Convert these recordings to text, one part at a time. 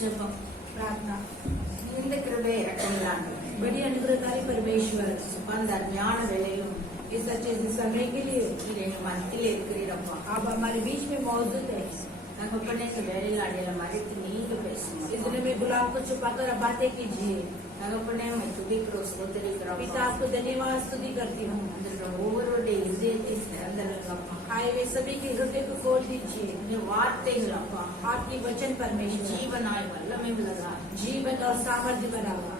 जपम प्रार्थना। இந்த கிருபை இரக்கமில்லாத बड़ी अनुग्रहकारी परमेश्वर, அந்த ஞான வேளையிலும் इस अच्छे से समय के लिए நீர் எங்க மத்தியில் இருக்கிறீரப்பா. आप हमारे बीच में मौजूद है। தகப்பனே இந்த வேலையில் அடையில மறைத்து நீங்க பேசுங்க. इस दिन में गुलाब को छुपाकर बातें कीजिए। தகப்பனே உம்மை துதிக்கிறோம், ஸ்தோத்திரிக்கிறோம். पिता आपको धन्यवाद स्तुति करती हूँ। அந்த ஒவ்வொருடைய இதயத்தை திறந்தருங்கப்பா. आए वे सभी के हृदय को खोल दीजिए। இந்த வார்த்தைகள் அப்பா आपकी वचन परमेश्वर ஜீவனாய் வல்லமை உள்ளதா जीवन और सामर्थ्य बना हुआ,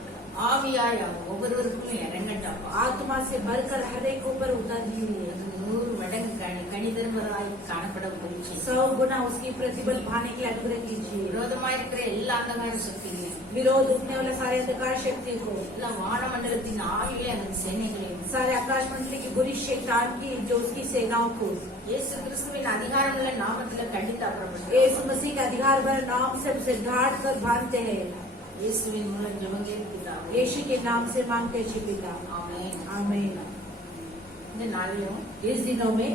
ஆவியாய் ஒவ்வொருவருக்கும் இறங்கட்டப்பா. आत्मा से भरकर हर एक ऊपर उतर दीजिए। 100 மடங்கு கனி தருவதாய் காணப்பட முடிச்சு. 100 गुना उसकी प्रतिबल भाने के लिए अनुग्रह कीजिए। விரோதமா இருக்கிற எல்லா அந்தகார சக்திகளையும் विरोध उठने वाले सारे अंधकार शक्ति को, எல்லா வானமண்டலத்தின் ஆவியிலே அந்த சேனைகளையும் सारे आकाश मंडली की बुरी शैतान की जो उसकी सेनाओं को இயேசு கிறிஸ்துவின் அதிகாரமுள்ள நாமத்துல கண்டித்து அப்புறப்பட்டு यीशु मसीह के अधिकार भर नाम से उसे ढाट कर बांधते हैं। இயேசுவின் மூலம் ஜெபம் கேட்கிறார். यीशु के नाम से मांगते हैं पिता। ஆமென். आमीन। இந்த நாளிலும் इस दिनों में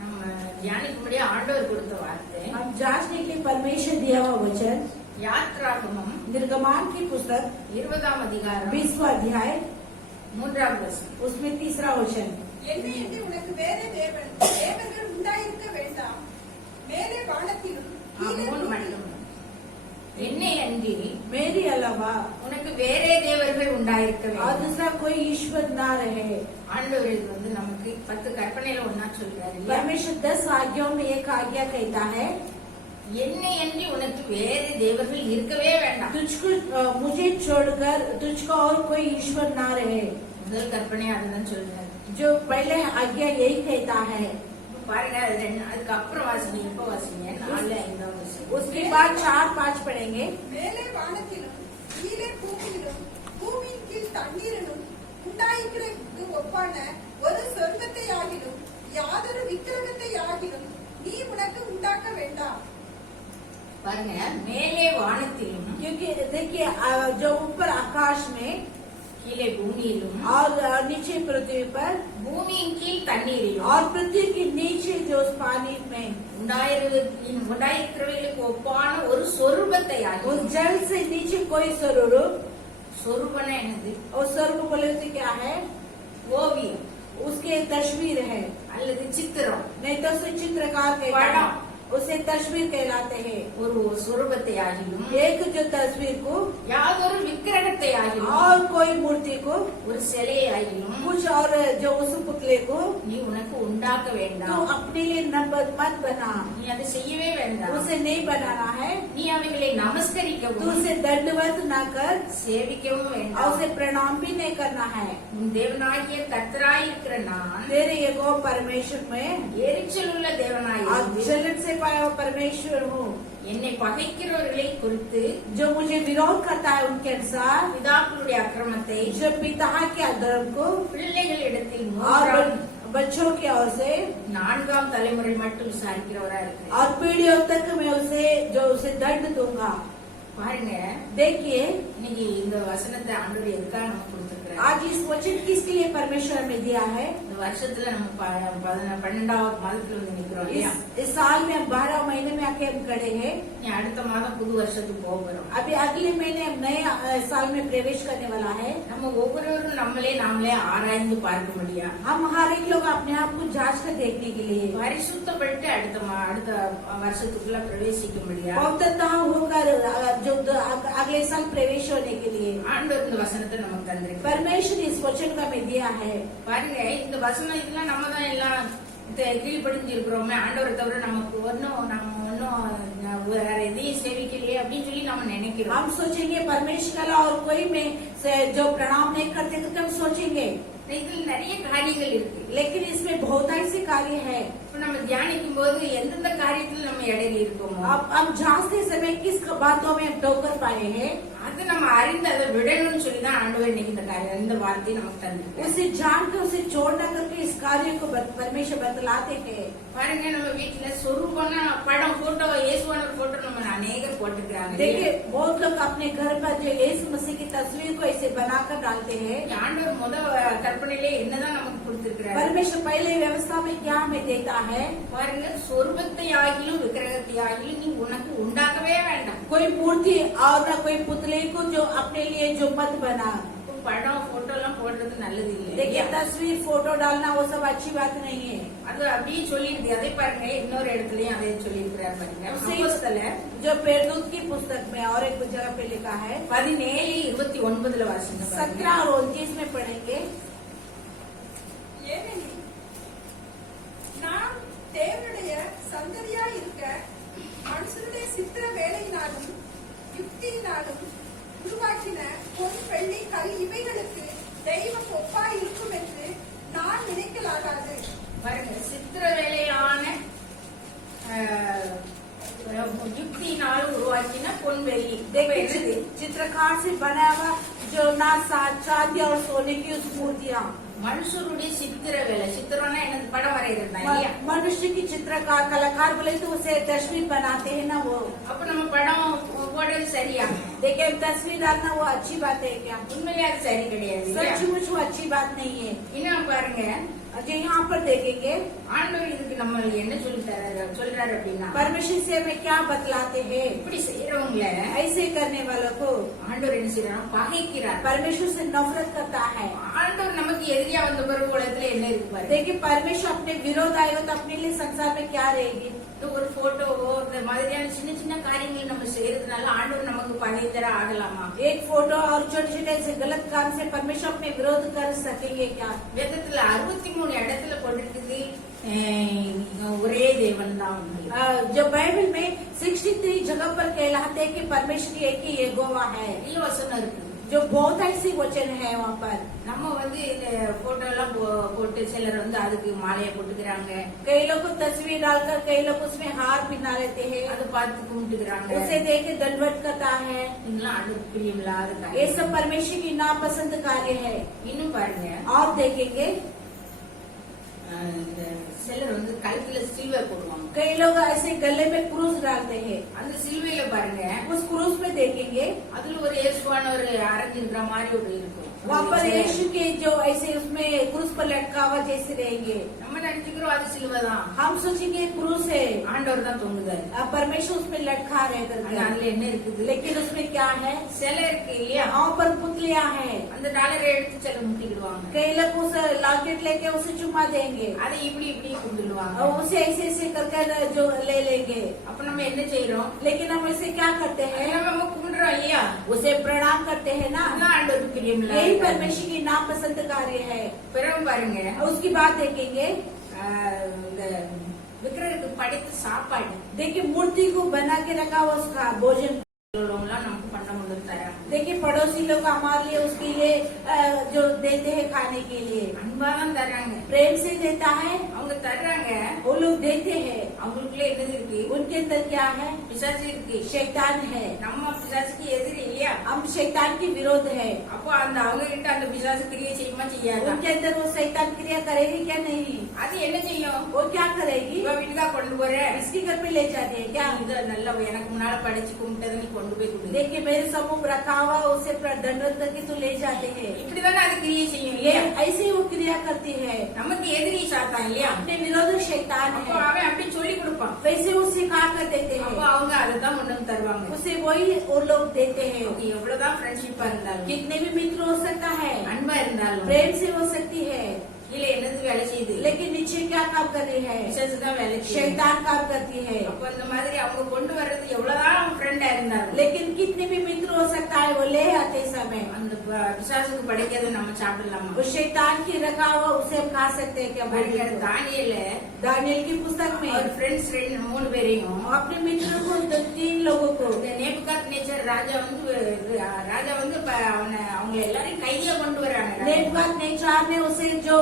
நம்ம தியானிக்கும்படி ஆண்டவர் கொடுத்த வார்த்தை हम जांचने के लिए परमेश्वर दिया हुआ वचन யாத்ராகமம் निर्गमान की पुस्तक 20ஆம் அதிகாரம் 20वां अध्याय 3வது வசனம். उसमें 3रा वचन, என்னை என்று உனக்கு வேற தேவர்கள் உண்டாயிருக்க வேண்டாம். மேலே வானத்திலும் கீழே மூணு மட்டும் என்னை அன்றி मेरे अलावा உனக்கு வேறே தேவர்கள் உண்டாயிருக்க और வேண்டும். दूसरा कोई ईश्वर ना रहे। ஆண்டவர் இது நமக்கு 10 கற்பனையில ஒன்னா சொல்றாரு இல்லையா? परमेश्वर 10 आज्ञाओं में एक आज्ञा कहता है, என்னை அன்றி உனக்கு வேறு தேவர்கள் இருக்கவே வேண்டாம். तुझको मुझे छोड़कर तुझको और कोई ईश्वर ना रहे। முதல் கற்பனை அதுதான் சொல்றாரு. जो पहले आज्ञा यही कहता है। பாருங்க அதுக்கு அப்புறம் வாசிங்க, எப்ப வாசிங்க 4 5 வசனம். उसके बाद 4-5 पढ़ेंगे। மேலே வானத்திலும் கீழே பூமியிலும் பூமியின் கீழ் தண்ணீரிலும் உண்டாயிருக்கிறது ஒப்பான ஒரு சொர்க்கத்தை ஆகிலும் யாதொரு விக்கிரகத்தை ஆகிலும் நீ உனக்கு உண்டாக்க வேண்டாம். பாருங்க மேலே வானத்திலும் क्योंकि देखिए जो ऊपर आकाश में கீழே பூமியிலும் और नीचे पृथ्वी पर பூமியின் கீழ் தண்ணீரிலும் और पृथ्वी के नीचे जो उस पानी में உண்டாயிருக்கிறவர்களுக்கு ஒப்பான ஒரு சொரூபத்தை ஆகி. उस जल से नीचे कोई स्वरूप, சொரூபன என்னது? और स्वरूप बोले तो क्या है? ஓவியம் उसके तस्वीर है, அல்லது சித்திரம். नहीं तो उसे चित्रकार कहते हैं, उसे तस्वीर कहलाते हैं। ஒரு சொரூபத்தை ஆகிலும் एक जो तस्वीर को யாதொரு விக்கிரகத்தை ஆகிலும் और कोई मूर्ति को ஒரு சிலையை ஆகிலும் कुछ और जो उस पुतले को நீ உனக்கு உண்டாக்க तो வேண்டாம். अपने लिए मत बना, நீ அதை செய்யவே வேண்டாம். उसे नहीं बनाना है। நீ அவைகளை तो நமஸ்கரிக்கவும் उसे दंडवत न कर சேவிக்கவும் और வேண்டாம். उसे प्रणाम भी नहीं करना है। உன் தேவனாகிய கர்த்தராயிருக்கிற நான் तेरे एगो परमेश्वर में எரிச்சல் உள்ள தேவனாய் और जलन से पाया हुआ परमेश्वर हूँ। என்னை பகைக்கிறவர்களை குறித்து जो मुझे विरोध करता है उनके अनुसार, பிதாக்களுடைய அக்கிரமத்தை जो पिता के अधर्म को பிள்ளைகளிடத்தில் और बच्चों की ओर से 4ஆம் தலைமுறை மட்டும் விசாரிக்கிறவரா இருக்கிறேன். और पीढ़ियों तक मैं उसे दंड दूंगा। பாருங்க, देखिए இன்னைக்கு இந்த வசனத்தை ஆண்டவர் எதுக்காக நமக்கு கொடுத்திருக்கிறார்? आज इस वचन किसके लिए परमेश्वर हमें दिया है? இந்த வருஷத்துல நம்ம 12வது மாதத்துல வந்து நிக்கிறோம் இல்லையா? इस साल में हम 12 महीने में आके हम खड़े हैं। நீ அடுத்த மாதம் புது வருஷத்துக்கு போகிறோம். अभी अगले महीने हम नए साल में प्रवेश करने वाला है। நம்ம ஒவ்வொருவரும் நாமளே ஆராய்ந்து பார்க்க முடியும். हम हर एक लोग अपने आप को जांच कर देखने के लिए பரிசுத்தப்பட்டு அடுத்த வருஷத்துக்குள்ள பிரவேசிக்க முடியும். पवित्रता होकर जो अगले साल प्रवेश होने के लिए ஆண்டவர் இந்த வசனத்தை நமக்கு தந்திருக்கிறார். परमेश्वर इस वचन का हमें दिया है। பாருங்க, இந்த வசனம் இதெல்லாம் நம்ம தான் எல்லாம் கீழ்படிஞ்சிருக்கிறோமே, ஆண்டவரை தவிர நமக்கு ஒன்னும் வேற எதையும் சேவிக்கலையே அப்படின்னு சொல்லி நம்ம நினைக்கிறோம். हम सोचेंगे परमेश्वर और कोई में से जो प्रणाम नहीं करते तो हम सोचेंगे, இதுல நிறைய காரியங்கள் இருக்கு. लेकिन इसमें बहुत ऐसे कार्य है। இப்ப நம்ம தியானிக்கும் போது எந்தெந்த காரியத்துல நம்ம இடையில இருக்கோமோ अब हम जांचते समय किस बातों में हम ठोकर पाए हैं, அது நம்ம அறிந்து அதை விடணும்னு சொல்லிதான் ஆண்டவர் இன்னைக்கு இந்த வார்த்தையை நமக்கு தந்திருக்காரு. उसे जान के उसे छोड़ना करके इस कार्य को परमेश्वर बतलाते हैं। பாருங்க, நம்ம வீட்டுல சொரூபான படம் போட்டோ, இயேசுவான போட்டோ நம்ம அநேகர் போட்டுக்கிறாங்க. देखिए बहुत लोग अपने घर पर जो यीशु मसीह की तस्वीर को ऐसे बनाकर डालते हैं। ஆண்டவர் கற்பனையிலே என்னதான் நமக்கு கொடுத்திருக்கிறாரு? परमेश्वर पहले व्यवस्था में क्या हमें देता है? பாருங்க, சொரூபத்தை ஆகிலும் விக்கிரகத்தை ஆகிலும் நீ உனக்கு உண்டாக்கவே வேண்டாம். कोई मूर्ति और न कोई पुतले को जो अपने लिए जो मत बना। படம் போட்டோ எல்லாம் போடுறது நல்லது இல்லை. देखिए तस्वीर फोटो डालना वो सब अच्छी बात नहीं है. அது அப்படியே சொல்லிருக்கு. அதே பாருங்க இன்னொரு இடத்துலயும் அதே சொல்லியிருக்கிறார் பாருங்க. அப்போஸ்தலர் जो पेरदूत की पुस्तक में और एक जगह पे लिखा है 17:29 வாசிங்க. 17 और 29 में पढ़ेंगे. ஏனெனில் நாம் தேவனுடைய சந்ததியா இருக்க மனுஷனுடைய சித்திர வேலையினாலும் யுக்தியினாலும் உருவாக்கின பொன் வெள்ளி கல் இவைகளுக்கு தெய்வம் ஒப்பாய் இருக்கும் என்று நான் நினைக்கலாகாது. பாருங்க சித்திர வேலையான யுக்தியினால் உருவாக்கின பொன் வெள்ளி. देखिए चित्रकार से बना हुआ जो ना चांदी और सोने की उस मूर्तियाँ மனுஷருடைய சித்திர வேலை. சித்திரம்னா என்னது? படம் வரைகிறது தான் இல்லையா? मनुष्य की चित्रकार कलाकार बोले तो उसे तस्वीर बनाते हैं ना वो. அப்ப நம்ம படம் போடுறது சரியா? देखिए तस्वीर डालना वो अच्छी बात है क्या? உண்மையிலே அது சரி கிடையாது இல்லையா? सचमुच वो अच्छी बात नहीं है. இன்னும் பாருங்க जो यहाँ पर देखेंगे ஆண்டவர் இதுக்கு நம்ம என்ன சொல்றாரு அப்படின்னா परमेश्वर से हमें क्या बतलाते हैं. இப்படி செய்யறவங்கள ऐसे करने वालों को ஆண்டவர் என்ன செய்யறாரு? பகைக்கிறார். परमेश्वर से नफरत करता है. ஆண்டவர் நமக்கு எதிரியா வந்த பிறகு உலகத்துல என்ன இருக்கு பாருங்க. देखिए परमेश्वर अपने विरोध आएगा तो अपने लिए संसार में क्या रहेगी. ஒரு போட்டோவோ இந்த மாதிரியான சின்ன சின்ன காரியங்கள் நம்ம செய்யறதுனால ஆண்டவர் நமக்கு பகைத்தர ஆகலாமா? एक फोटो और छोटे छोटे ऐसे गलत काम से परमेश्वर अपने विरोध कर सकेंगे क्या? வேதத்துல 63 இடத்துல போட்டிருக்குது ஒரே தேவன் தான் உண்டு. जो बाइबल में 63 जगह पर कहलाते हैं कि परमेश्वर एक ही यहोवा है. நிறைய வசனம் இருக்கு. जो बहुत ऐसी वचन है वहाँ पर. நம்ம இந்த போட்டோ எல்லாம் போட்டு சிலர் அதுக்கு மாலையை போட்டுக்கிறாங்க. कई लोग को तस्वीर डालकर कई लोग उसमें हार पहना लेते हैं. அதை பார்த்து கும்பிட்டுக்கிறாங்க. उसे देख के दंडवत करता है. இதெல்லாம் ஆண்டவருக்கு பிரியமில்லாத ये காரியம். सब परमेश्वर की नापसंद कार्य है. இன்னும் பாருங்க और देखेंगे இந்த சிலர் கழுத்துல சில்வர் போடுவாங்க. कई लोग ऐसे गले में क्रूस डालते हैं. அந்த சிலுவையில பாருங்க उस क्रूस में देखेंगे அதுல ஒரு இயேசுவானவர் அரைஞ்சிருக்கிற மாதிரி ஒரு இருக்கும். वहाँ पर यीशु के जो ऐसे उसमें क्रूस पर लटका हुआ जैसे रहेंगे. நம்ம நினைச்சுக்கிறோம் அது சிலுவை தான். हम सोचेंगे क्रूस है. ஆண்டவர் தான் தொங்குதாரு. परमेश्वर उसमें लटका रहे ஆனா அதுல என்ன இருக்குது? लेकिन उसमें क्या है? சிலை இருக்கு இல்லையா? वहाँ पर पुतलियाँ है. அந்த டாலரை எடுத்து சில முட்டிக்கிடுவாங்க. कई लोग उस लॉकेट लेके उसे चुमा देंगे அதை இப்படி இப்படி கும்பிடுவாங்க. और उसे ऐसे ऐसे करके जो ले लेंगे. அப்ப நம்ம என்ன செய்யறோம்? लेकिन हम इसे क्या करते हैं? நம்ம கும்பிடுறோம் இல்லையா? उसे प्रणाम करते हैं ना. அதான் ஆண்டவருக்கு பிரியமில்லாத यही காரியம். परमेश्वर की नापसंद कार्य है. பிறகு பாருங்க उसकी बात देखेंगे. இந்த விக்கிரகத்துக்கு படைத்த சாப்பாடு देखिए मूर्ति को बना के रखा हुआ उसका भोजन. எல்லாம் நமக்கு பண்ண முடியும் தராங்க. देखिए पड़ोसी लोग हमारे लिए उसके लिए जो देते हैं खाने के लिए அன்பாதான் தராங்க. प्रेम से देता है. அவங்க தர்றாங்க. वो लोग देते हैं. அவங்களுக்குள்ள என்னது இருக்கு? उनके अंदर क्या है? பிசாசு இருக்கு. शैतान है. நம்ம பிசாசுக்கு எதிரி இல்லையா? हम शैतान के विरोध है. அப்போ அவங்க கிட்ட அந்த பிசாசு கிரியை செய்யுமா செய்யாதா? उनके अंदर वो शैतान क्रिया करेगी क्या? नहीं. அது என்ன செய்யும்? वो क्या करेगी? இவ வீட்டுக்கா கொண்டு போற इसके घर पे ले जाते हैं क्या? இத நல்லா எனக்கு முன்னால படிச்சு கும்பிட்டதை நீ கொண்டு போய் கொடு. देखिए मेरे समूह रखा हुआ उसे दंडवत करके तो ले जाते हैं. இப்படிதானே அது கிரியை செய்யும் ये இல்லையா? ऐसे ही वो क्रिया करती है. நமக்கு எதிரி சாத்தான் இல்லையா? अपने विरोध शैतान அப்போ है. அவன் அப்படி சொல்லி கொடுப்பான். वैसे वो सिखा कर देते அப்போ हैं. அவங்க அதைதான் கொண்டு வந்து தருவாங்க. उसे वही वो लोग देते हैं. அவங்க எவ்வளவுதான் ஃப்ரெண்ட்ஷிப்பா இருந்தாலும் कितने भी मित्र हो सकता है, அன்பா இருந்தாலும் प्रेम से हो सकती है, கீழே என்னது வேலை செய்யுது? लेकिन नीचे क्या काम कर रही है? பிசாசு தான் வேலை செய்யுது. शैतान काम करती है. அப்போ அந்த மாதிரி அவங்க கொண்டு வர்றது எவ்வளவுதான் அவங்க ஃப்ரெண்டா இருந்தாலும் लेकिन कितने भी मित्र हो सकता है वो ले आते समय அந்த பிசாசுக்கு படைக்கிறத நம்ம சாப்பிடலாமா? वो शैतान की रखा हुआ उसे हम खा सकते हैं क्या? பாருங்க, தானியேல दानियल की पुस्तक में அவர் ஃப்ரெண்ட்ஸ் 3 பேரையும் अपने मित्रों को 3 लोगों को இந்த நேபுகாத்நேச்சர் ராஜா அவங்க எல்லாரையும் கைதியா கொண்டு வராங்க. नेबूकदनेस्सर ने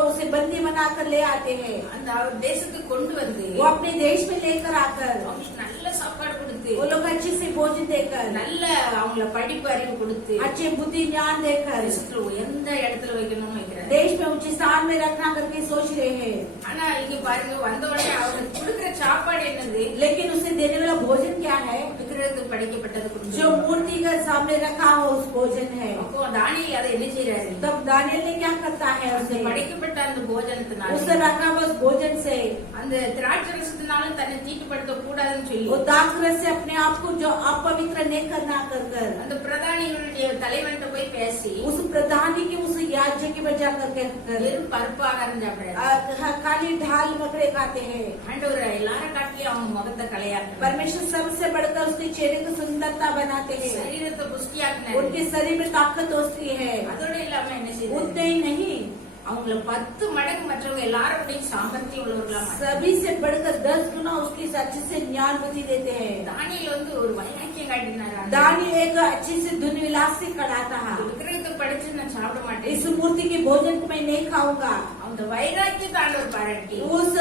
उसे बंदी बनाकर ले आते हैं. அந்த தேசத்துக்கு கொண்டு வந்து वो अपने देश में लेकर आकर அவங்களுக்கு நல்ல சாப்பாடு கொடுத்து वो लोग अच्छे से भोजन देकर நல்ல அவங்கள படிப்பு அறிவு கொடுத்து अच्छे बुद्धि ज्ञान देकर தேசத்துல எந்த இடத்துல வைக்கணும்னு வைக்கிறாரு. देश में ऊंचे स्थान में रखना करके सोच रहे हैं, ஆனா இங்க பாருங்க வந்த உடனே அவருக்கு கொடுக்கிற சாப்பாடு என்னது? लेकिन उसे देने वाला भोजन क्या है? விக்கிரகத்துக்கு படைக்கப்பட்டது जो கொடுத்து. मूर्ति का सामने रखा हो उस भोजन है। அப்போ தானியேல் அதை என்ன செய்யறாரு? तब दानियल ने क्या करता है? அந்த उसे படைக்கப்பட்ட அந்த போஜனத்தினால उसे रखा हुआ उस भोजन से அந்த திராட்சை ரசத்தினாலும் தன்னை தீட்டுப்படுத்த கூடாதுன்னு சொல்லி वो दाखरस से अपने आप को जो अपवित्र नहीं करना कर कर அந்த பிரதானிகளுடைய தலைவன்கிட்ட போய் பேசி उस प्रधानी की उस याज्ञ की वजह करके வெறும் பருப்பு ஆகாரம் சாப்பிடுறாரு. खाली ढाल मकड़े खाते हैं। ஆண்டவர் எல்லாரும் காட்டி அவங்க முகத்தை கலையாக்குறாரு. परमेश्वर सबसे बढ़कर उसके चेहरे को सुंदरता बनाते हैं, சரீரத்தை புஷ்டியாக்குனாரு. उनके शरीर में ताकत होती है। அதோட இல்லாம என்ன செய்யறாரு? उतने ही नहीं, அவங்கள 10 மடங்கு மற்றவங்க எல்லாரும் சாமர்த்தியம் உள்ளவர்களா மாத்தி. सभी से बढ़कर 10 गुना उसकी अच्छे से ज्ञान बुद्धि देते हैं। தானியேல் வந்து ஒரு வைராக்கியம் காட்டினாரு. दानियल एक अच्छी से धुन विलास से कड़ाता है, விக்கிரகத்தை படிச்சு நான் சாப்பிட इस மாட்டேன். मूर्ति के भोजन को मैं नहीं खाऊंगा। அந்த வைராக்கியத்தை ஆண்டவர் பாராட்டி उस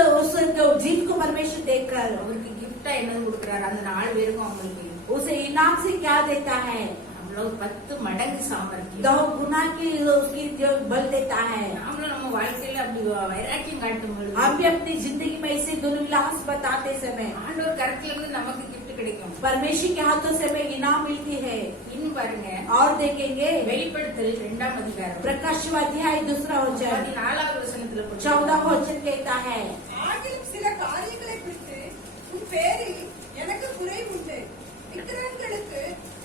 जो जीत को परमेश्वर देखकर அவருக்கு கிஃப்டா என்னது கொடுக்கறாரு? அந்த 4 பேருக்கும் அவங்களுக்கு उसे इनाम से क्या देता है? நம்மள 10 மடங்கு சாமர்த்தியம். 10 गुना की उसकी जो बल देता है। நாமளும் நம்ம வாழ்க்கையில அப்படி வைராக்கியம் காட்டும் பொழுது हम भी अपनी जिंदगी में ऐसे धुन विलास बताते समय ஆண்டவர் கருத்துல இருந்து நமக்கு கிஃப்ட் கிடைக்கும். परमेश्वर के हाथों से हमें इनाम मिलती है। இன்னும் பாருங்க, और देखेंगे வெளிப்படுத்தல் 2ஆம் அதிகாரம் प्रकाश अध्याय 2 वचन 14வது வசனத்துல 14 वचन कहता है, ஆகிலும் சில காரியங்களை குறித்து உன் பேரில் எனக்கு குறை உண்டு. விக்கிரகங்களுக்கு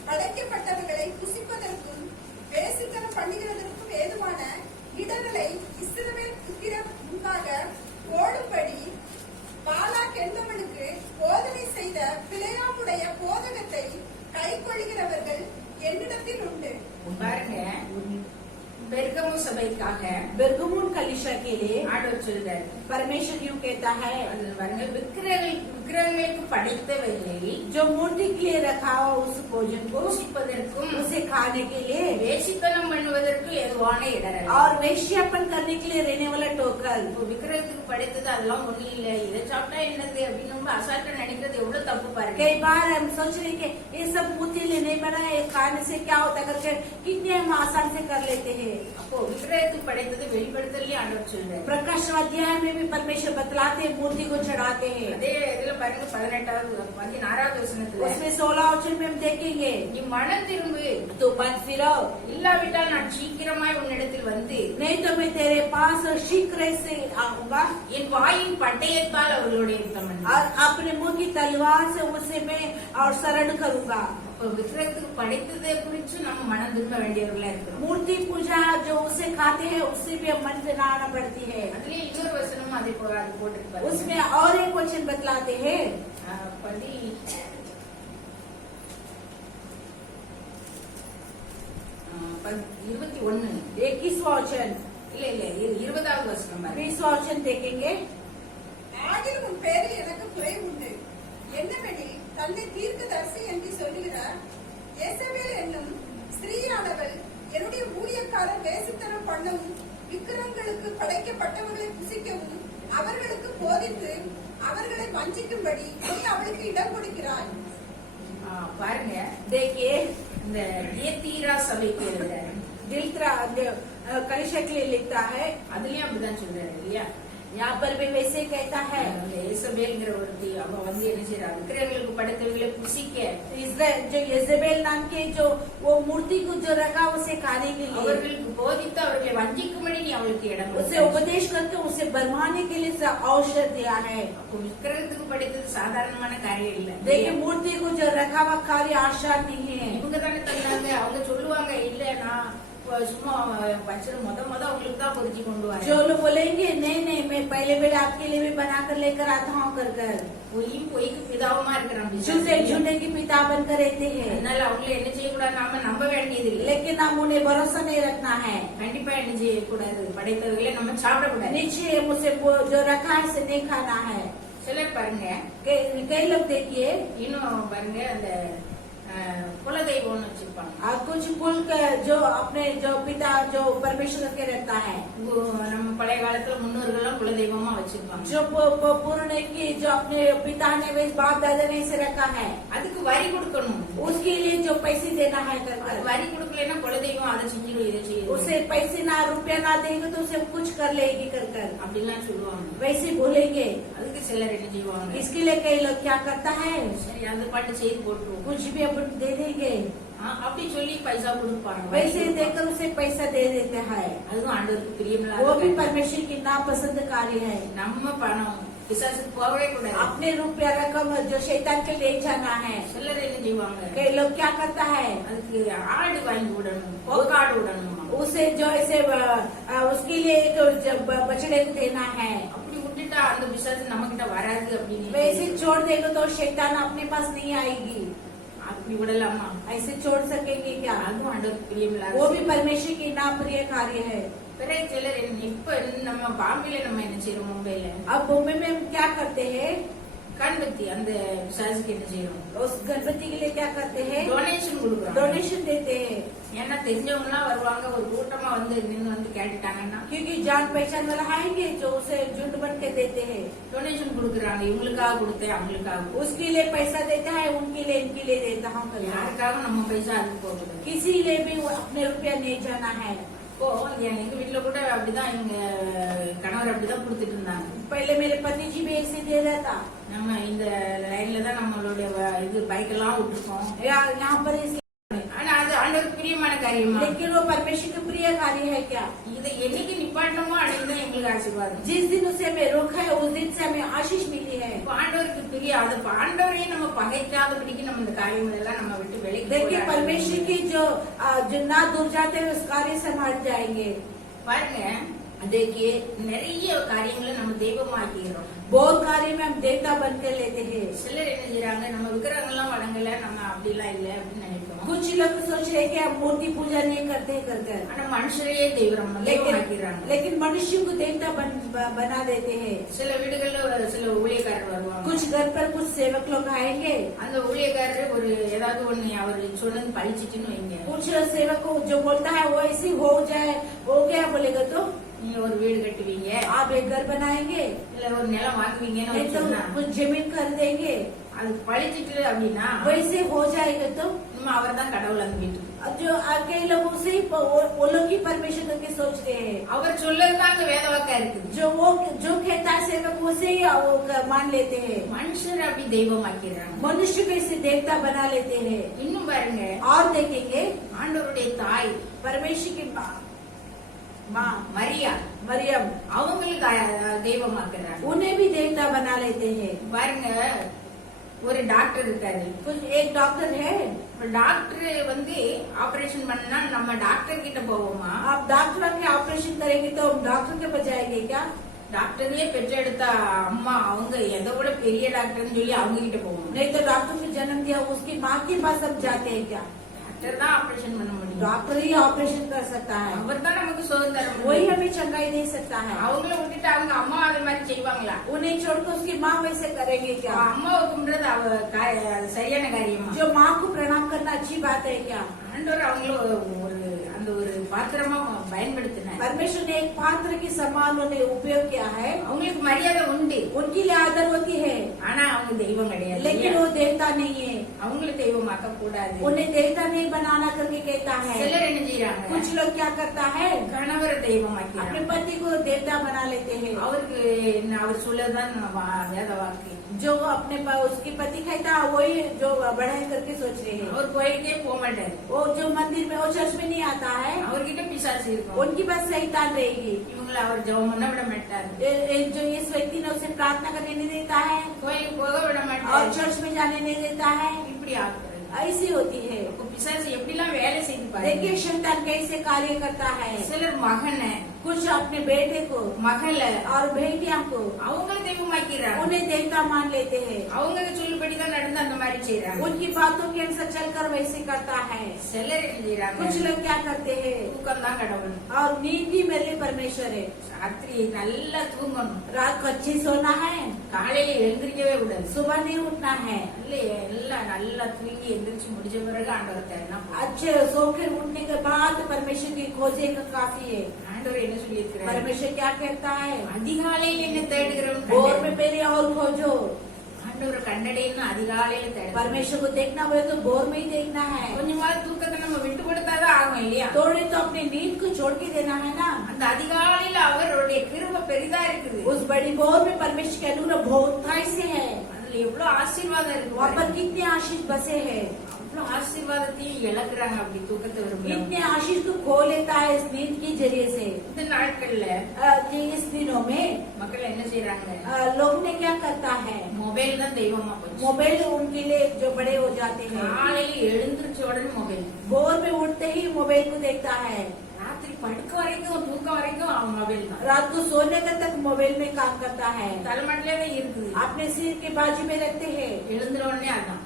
படைக்கப்பட்டவர்களை புசிப்பதற்கும் வேசித்தனம் பண்ணுகிறதற்கும் ஏதுவான இடங்களை இஸ்ரவேல் புத்திரர் முன்பாக போடும்படி பாலாக் என்பவனுக்கு போதனை செய்த பிலேயாமுடைய போதகத்தை கைக்கொள்கிறவர்கள் என்னிடத்தில் உண்டு. பாருங்க, பெர்கமு சபைக்காக बेरगमुन कलीसिया के लिए ஆண்டவர் சொல்றாரு. परमेश्वर यूं कहता है, அதுல பாருங்க, விக்கிரகங்களுக்கு படைத்தவைகளை जो मूर्ति के लिए रखा हो उस भोजन को புசிப்பதற்கும் उसे खाने के लिए வேசித்தனம் பண்ணுவதற்கு ஏதுவான இடரல். और वेश्यापन करने के लिए रहने वाला टोकल। இப்போ விக்கிரகத்துக்கு படைத்தது அதெல்லாம் ஒண்ணு இல்ல, இதை சாப்பிட்டா என்னது அப்படின்னு ரொம்ப அசால்ட்டா நினைக்கிறது எவ்வளவு தப்பு பாருங்க. कई बार हम सोच रहे कि ये सब मूर्ति लिए नहीं बना है, खाने से क्या होता करके कितने हम आसान से कर लेते हैं। அப்போ விக்கிரகத்துக்கு படைத்தது வெளிப்படுத்தலே ஆண்டவர் சொல்றாரு. प्रकाश अध्याय में भी परमेश्वर बतलाते हैं, मूर्ति को चढ़ाते हैं। அதே இதுல பாருங்க 16வது வசனத்துல उसमें 16 वचन में हम देखेंगे, நீ மனம் திரும்பு, तो मन फिरो, இல்லாவிட்டால் நான் சீக்கிரமாய் உன்னிடத்தில் வந்து नहीं तो मैं तेरे पास शीघ्र से आऊंगा என் வாயின் பட்டயத்தால் அவர்களுடைய யுத்தம் பண்ணு. और अपने मुंह की तलवार से उसे मैं और शरण करूंगा। அப்போ விக்கிரகத்துக்கு படைத்ததை குறிச்சு நம்ம மனம் திரும்ப வேண்டியவர்களா இருக்கிறோம். मूर्ति पूजा जो उसे खाते हैं उससे भी हम मन फिराना पड़ती है। அதுலயே இன்னொரு வசனமும் அது போட்டிருப்பாரு. उसमें और एक वचन बतलाते हैं, 21 21वां वचन, இல்ல 20வது வசனம் பாருங்க. 20वां वचन देखेंगे, ஆகிலும் உன் பேரில் எனக்கு குறை உண்டு. என்னவெனில் தன்னை தீர்க்கதரிசி என்று சொல்லுகிற யேசபேல் என்னும் ஸ்திரீயானவள் என்னுடைய ஊழியக்காரர் வேசித்தனம் பண்ணவும் விக்கிரகங்களுக்கு படைக்கப்பட்டவர்களை புசிக்கவும் அவர்களுக்கு போதித்து அவர்களை வஞ்சிக்கும்படி நீ அவளுக்கு இடம் கொடுக்கிறாய். பாருங்க, देखिए இந்த தியத்தீரா சபைக்கு எழுதுறாரு. दिलत्रा कलिशा के लिए लिखता है, அதுலயும் அப்படிதான் சொல்றாரு இல்லையா? यहाँ पर भी वैसे कहता है। ஏசபேல்ங்கிற ஒருத்தி அவ வந்து என்ன செய்யறா? விக்கிரகங்களுக்கு படைத்தவர்களை புசிக்க इस्राएल जो यजेबेल नाम के जो वो मूर्ति को जो रखा उसे खाने के लिए அவர்களுக்கு போதித்து அவர்களை வஞ்சிக்கும்படி நீ அவளுக்கு இடம் उसे கொடுத்தாய். उपदेश करके उसे बरमाने के लिए अवसर दिया है। அப்போ விக்கிரகத்துக்கு படைத்தது சாதாரணமான காரியம் இல்ல. देखिए मूर्ति को जो रखा हुआ कार्य आशा नहीं है। இவங்க தானே தந்தாங்க, அவங்க சொல்லுவாங்க இல்ல நான் சும்மா வச்சிரு முத அவங்களுக்கு தான் பொறிச்சு கொண்டு வரேன். जो लोग बोलेंगे नहीं नहीं मैं पहले पहले आपके लिए भी बनाकर लेकर आता हूँ कर कर பொய்க்கு பிதாவுமா இருக்கிறான். झूठे झूठे की पिता बनकर रहते हैं, அதனால அவங்கள என்ன செய்யக்கூடாது, நாம நம்ப வேண்டியது இல்லை. लेकिन हम उन्हें भरोसा नहीं रखना है। கண்டிப்பா என்ன செய்யக்கூடாது, படைத்தவர்களை நம்ம சாப்பிடக்கூடாது. नीचे मुझे जो रखा है उसे नहीं खाना है। சிலர் பாருங்க, कई लोग देखिए இன்னும் பாருங்க அந்த குலதெய்வம்னு வச்சிருப்பாங்க. कुछ कुल जो अपने जो पिता जो परमेश्वर के रहता है, நம்ம பழைய காலத்துல முன்னோர்கள்லாம் குலதெய்வமா வச்சிருப்பாங்க. जो पूर्ण की जो अपने पिता ने वे बाप दादा ने इसे रखा है, அதுக்கு வரி கொடுக்கணும். उसके लिए जो पैसे देना है அது कर வரி கொடுக்கலன்னா குலதெய்வம் அதை செஞ்சிடும் இதை செய்யும் उसे पैसे ना रुपया ना देंगे तो उसे कुछ कर लेगी कर அப்படிலாம் சொல்லுவாங்க. वैसे बोलेंगे। அதுக்கு சிலர் என்ன செய்வாங்க, इसके लिए कई लोग क्या करता है, சரி அந்த பாட்டு செய்து போட்டுருவோம் कुछ भी अपन दे देंगे, அப்படி சொல்லி பைசா கொடுப்பாங்க. वैसे देकर उसे पैसा दे देते हैं। அதுவும் ஆண்டவருக்கு वो भी பிரியமில்லாத परमेश्वर की नापसंद कार्य है। நம்ம பணம் பிசாசுக்கு போகவே கூடாது. अपने रुपया रकम जो शैतान के ले जाना है। சிலர் என்ன செய்வாங்க, कई लोग क्या करता है, அதுக்கு ஆடு வாங்கி விடணும், போக்காடு விடணும். उसे जो ऐसे उसके लिए एक बछड़े को देना है। அப்படி விட்டுட்டா அந்த பிசாசு நம்ம கிட்ட வராது அப்படின்னு वैसे छोड़ देगा तो शैतान अपने पास नहीं आएगी। அப்படி விடலாமா? ऐसे छोड़ सकेंगे क्या, அதுவும் ஆண்டவருக்கு பிரியமில்லாத. वो भी परमेश्वर की नाप्रिय कार्य है। பிறகு சிலர் இப்ப நம்ம பாம்பேல நம்ம என்ன செய்யறோம், மும்பைல अब मुंबई में हम क्या करते हैं, கண்பத்தி அந்த பிசாசுக்கு என்ன செய்யறோம், उस गणपति के लिए क्या करते हैं, டொனேஷன் கொடுக்குறோம். डोनेशन देते हैं। ஏன்னா தெரிஞ்சவங்க எல்லாம் வருவாங்க, ஒரு கூட்டமா வந்து நின்று வந்து கேட்டுட்டாங்கன்னா क्योंकि जान पहचान वाला आएंगे जो उसे झुंड बन के देते हैं। டொனேஷன் கொடுக்குறாங்க, இவங்களுக்காக கொடுத்தேன் அவங்களுக்காக. उसके लिए पैसा देता है, उनके लिए इनके लिए देता हूँ। யாருக்காக நம்ம பைசா அதுக்கு போகுது. किसी लिए भी वो अपने रुपया नहीं जाना है। இப்போ எங்க வீட்டுல கூட அப்படிதான், எங்க கணவர் அப்படிதான் கொடுத்துட்டு இருந்தாங்க. पहले मेरे पति जी भी ऐसे दे रहा था। நம்ம இந்த லைன்ல தான் நம்மளுடைய இது பைக் எல்லாம் விட்டுருக்கோம். यहाँ पर इस, ஆனா அது ஆண்டவருக்கு பிரியமான காரியமா? लेकिन वो परमेश्वर का प्रिय कार्य है क्या, இதை என்னைக்கு நிப்பாட்டமோ அன்னைக்கு தான் எங்களுக்கு ஆசீர்வாதம். जिस दिन उसे हमें रोका है उस दिन से हमें आशीष मिली है। இப்ப ஆண்டவருக்கு பிரிய அது ஆண்டவரையே நம்ம பகைக்காதபடிக்கு நம்ம இந்த காரியங்கள் எல்லாம் நம்ம விட்டு விலகி देखिए போகலாம். परमेश्वर की जो ना दूर जाते हैं उस कार्य से हम हट जाएंगे। பாருங்க, देखिए நிறைய காரியங்களை நம்ம தெய்வமாக்கிறோம். बहुत कार्य में हम देवता बनकर लेते हैं। சிலர் என்ன செய்யறாங்க, நம்ம விக்கிரகங்கள்லாம் வணங்கல, நம்ம அப்படிலாம் இல்ல அப்படின்னு நினைக்கிறோம். कुछ लोग सोच रहे हैं कि हम मूर्ति पूजा नहीं करते कर ஆனா மனுஷரையே தெய்வமாக்கிறாங்க. लेकिन मनुष्य को देवता बना देते हैं। சில வீடுகள்ல சில ஊழியக்காரர் வருவாங்க. कुछ घर पर कुछ सेवक लोग आएंगे, அந்த ஊழியக்காரர் ஒரு ஏதாவது ஒண்ணு அவர் சொன்னது பழிச்சிட்டுன்னு வைங்க, कुछ सेवक को जो बोलता है वो ऐसे हो जाए, हो गया बोलेगा तो நீங்க ஒரு வீடு கட்டுவீங்க, आप एक घर बनाएंगे, இல்ல ஒரு நிலம் வாங்குவீங்கன்னு नहीं அவர் तो சொன்னா, कुछ जमीन कर देंगे, அது பழிச்சிட்டு அப்படின்னா वैसे हो जाएगा तो நம்ம அவர் தான் கடவுள் அந்த வீட்டுக்கு. जो कई लोग उसे ही वो लोग ही परमेश्वर करके सोच रहे हैं। அவர் சொல்லதுதான் அங்க வேத வாக்கா இருக்குது. जो कहता है सेवक उसे ही वो मान लेते हैं। மனுஷர் அப்படி தெய்வமாக்கிறாங்க. मनुष्य को इसे देवता बना लेते हैं। இன்னும் பாருங்க, और देखेंगे ஆண்டவருடைய தாய் परमेश्वर की माँ மரியா, मरियम, அவங்களுக்கு தெய்வமாக்குறாங்க. उन्हें भी देवता बना लेते हैं। பாருங்க, ஒரு டாக்டர் இருக்காரு. कुछ एक डॉक्टर है, டாக்டர் வந்து ஆபரேஷன் பண்ணா நம்ம டாக்டர் கிட்ட போவோமா? आप डॉक्टर के ऑपरेशन करेंगे तो हम डॉक्टर के पास जाएंगे क्या? டாக்டரையே பெற்றெடுத்த அம்மா அவங்க எதை விட பெரிய டாக்டர்னு சொல்லி அவங்க கிட்ட போவோம். नहीं तो डॉक्टर को जन्म दिया उसकी माँ के पास हम जाते हैं क्या? டாக்டர் தான் ஆபரேஷன் பண்ண முடியும். डॉक्टर ही ऑपरेशन कर सकता है, அவர் தான் நமக்கு சுகம் தர वही முடியும். हमें चंगाई दे सकता है। அவங்கள விட்டுட்டு அவங்க அம்மா அது மாதிரி செய்வாங்களா? उन्हें छोड़कर उसकी माँ वैसे करेंगे क्या? அம்மாவை கும்பிடுறது அது சரியான காரியமா? जो माँ को प्रणाम करना अच्छी बात है क्या? ஆண்டவர் அவங்கள ஒரு அந்த ஒரு பாத்திரமா பயன்படுத்தினார். परमेश्वर ने एक पात्र के समान उन्हें उपयोग किया है। அவங்களுக்கு மரியாதை உண்டு, उनके लिए आदर होती है, ஆனா அவங்க தெய்வம் கிடையாது. लेकिन वो देवता नहीं है। அவங்கள தெய்வமாக்க கூடாது. उन्हें देवता नहीं बनाना करके कहता है। சிலர் என்ன செய்யறாங்க, कुछ लोग क्या करता है, கணவரை தெய்வமாக்கிறாங்க. अपने पति को देवता बना लेते हैं। அவருக்கு அவர் சொல்லதான் வேத வாக்கு. जो अपने उसके पति कहता है वही जो बढ़ाई करके सोच रहे हैं। அவர் கோயிலுக்கே போக மாட்டாரு. वो जो मंदिर में वो चर्च में नहीं आता है, அவர்கிட்ட பிசாசு இருக்கும். उनकी पास शैतान रहेगी। இவங்களை அவர் ஜெபம் பண்ண விட மாட்டாரு. जो इस व्यक्ति ने उसे प्रार्थना करने नहीं देता है கோயிலுக்கு போக விட और மாட்டாரு. चर्च में जाने नहीं देता है, இப்படி ஆகுறது. ऐसी होती है। அப்ப பிசாசு எப்படிலாம் வேலை செய்து பாருங்க. देखिए शैतान कैसे कार्य करता है। சிலர் மகனை, कुछ अपने बेटे को மகளை और बेटियां को அவங்கள தெய்வமாக்கிறாங்க. उन्हें देवता मान लेते हैं। அவங்க சொல்லுபடிதான் நடந்து அந்த மாதிரி செய்யறாங்க. उनकी बातों के अनुसार चलकर वैसे करता है। சிலர் என்ன செய்யறாங்க, कुछ लोग क्या करते हैं, தூக்கம் தான் கடவுள். और नींद ही मेरे लिए परमेश्वर है। ராத்திரி நல்லா தூங்கணும், रात को अच्छी सोना है, காலையில எழுந்திரிக்கவே கூடாது. सुबह नहीं उठना है। எல்லாம் நல்லா தூங்கி எந்திரிச்சு முடிஞ்ச பிறகு ஆண்டவர் தேடினா போதும். अच्छे सोकर उठने के बाद परमेश्वर की खोजे का काफी है। ஆண்டவர் என்ன சொல்லி இருக்கிறார், परमेश्वर क्या कहता है, அதிகாலையில் என்ன தேடுகிறவன் भोर में पहले और खोजो, ஆண்டவரை கண்டடைன்னு அதிகாலையில தேடணும். परमेश्वर को देखना बोले तो भोर में ही देखना है। கொஞ்சமாவது தூக்கத்தை நம்ம விட்டு கொடுத்தாதான் ஆகும் இல்லையா? थोड़े तो अपनी नींद को छोड़ के देना है ना। அந்த அதிகாலையில அவருடைய கிருபை பெரிதா இருக்குது. उस बड़ी भोर में परमेश्वर के अनुग्रह बहुत थाई से है। அதுல எவ்வளவு ஆசீர்வாதம் இருக்கு वहाँ पर பாருங்க. कितने आशीष बसे हैं, அவ்வளவு ஆசீர்வாதத்தையும் இழக்குறாங்க அப்படி தூக்கத்தை விரும்புறாங்க. कितने आशीष को खो लेता है इस नींद के जरिए से। இந்த நாட்கள்ல कि इस दिनों में மக்கள் என்ன செய்யறாங்க? लोग ने क्या करता है, மொபைல் தான் தெய்வமா போச்சு. मोबाइल उनके लिए जो बड़े हो जाते हैं, காலையில எழுந்திருச்ச உடனே மொபைல், भोर में उठते ही मोबाइल को देखता है, ராத்திரி படுக்க வரைக்கும் தூக்கம் வரைக்கும் அவன் மொபைல் தான். रात को सोने तक मोबाइल में काम करता है, தலைமட்டிலே தான் இருக்குது. अपने सिर के बाजू में रखते हैं, எழுந்துற உடனே அதான்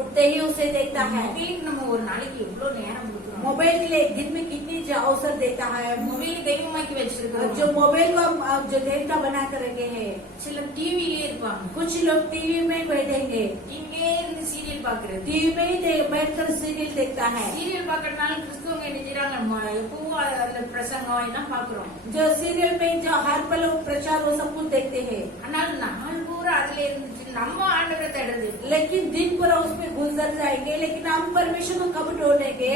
उठते ही उसे देखता है। மொபைலுக்கு நம்ம ஒரு நாளைக்கு எவ்வளவு நேரம் கொடுக்குறோம்? मोबाइल के लिए दिन में कितनी अवसर देता है। மொபைல் தெய்வமாக்கி வச்சிருக்கிறோம். जो मोबाइल को हम जो देवता बना कर रखे हैं, சிலர் டிவிலே இருப்பாங்க. कुछ लोग टीवी में बैठेंगे, டிவிலே இருந்து சீரியல் பாக்குறது. टीवी में ही बैठकर सीरियल देखता है। சீரியல் பாக்குறதுனால கிறிஸ்தவங்க என்ன செய்யறாங்க? எப்பவும் அந்த பிரசங்கம் எல்லாம் பாக்குறோம். जो सीरियल में जो हर पल प्रचार वो सब कुछ देखते हैं, ஆனால் நாள் பூரா அதுல இருந்துச்சு நம்ம ஆண்டவரை தேடுறது. लेकिन दिन पूरा उसमें गुजर जाएंगे, लेकिन हम परमेश्वर को कब ढूंढेंगे?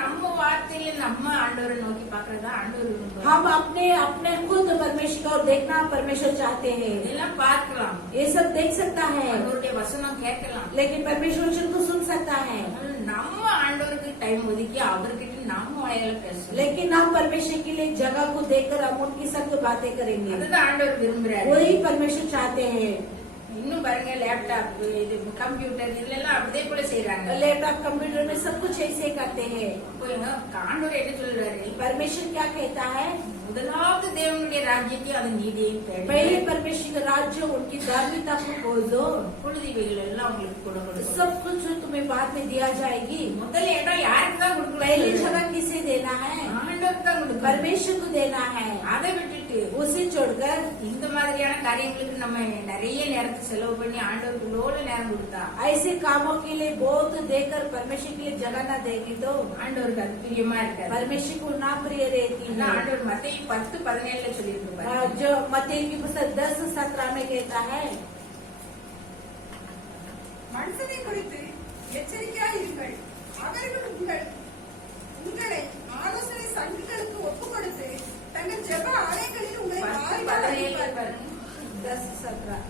நம்ம வார்த்தையில நம்ம ஆண்டவரை நோக்கி பாக்குறதா ஆண்டவர் விரும்புறார். हम अपने अपने खुद परमेश्वर को देखना परमेश्वर चाहते हैं। இதெல்லாம் பார்க்கலாம், ये सब देख सकता है, அவருடைய வசனம் கேட்கலாம். लेकिन परमेश्वर वचन को सुन सकता है। நம்ம ஆண்டவருக்கு டைம் ஒதுக்கி அவர்கிட்ட நம்ம வாயால பேசணும். लेकिन हम परमेश्वर के लिए जगह को देखकर हम उनकी संग बातें करेंगे, அதுதான் ஆண்டவர் விரும்புறாரு. वही परमेश्वर चाहते हैं। இன்னும் பாருங்க, லேப்டாப், இது கம்ப்யூட்டர், இதுல எல்லாம் அப்படியே போல செய்யறாங்க. लैपटॉप कंप्यूटर में सब कुछ ऐसे करते हैं। ஆண்டவர் என்ன சொல்றாரு? परमेश्वर क्या कहता है? முதலாவது தேவனுடைய ராஜ்யத்தையும் அது நீதியையும் தேடு. पहले परमेश्वर का राज्य उनकी धार्मिकता को खोजो, பொழுதுவைகள் எல்லாம் உங்களுக்கு கொடுக்கணும். सब कुछ जो तुम्हें बाद में दिया जाएगी। முதல் இடம் யாருக்கு தான் पहली கொடுக்கணும்? जगह किसे देना है? ஆண்டவருக்கு தான் கொடுக்கணும். परमेश्वर को देना है। அதை விட்டுட்டு उसे छोड़कर இந்த மாதிரியான காரியங்களுக்கு நம்ம நிறைய நேரத்தை செலவு பண்ணி ஆண்டவருக்குள்ளோட நேரம் கொடுத்தா ऐसे कामों के लिए बहुत देकर परमेश्वर के लिए जगह न देगी तो ஆண்டவருக்கு அது பிரியமா இருக்காது. परमेश्वर को ना प्रिय रहती है। ஆண்டவர் மத்தேயு 10:17 சொல்லியிருப்பாரு. जो मत्ती की पुस्तक 10:17 में कहता है, மனுஷனை குறித்து எச்சரிக்கையாயிருங்கள். அவர்கள் உங்களை ஆலோசனை சங்குகளுக்கு ஒப்புக் கொடுத்து தங்கள் ஜெப ஆலயங்களில் உங்களை வாரி வாரி 10:17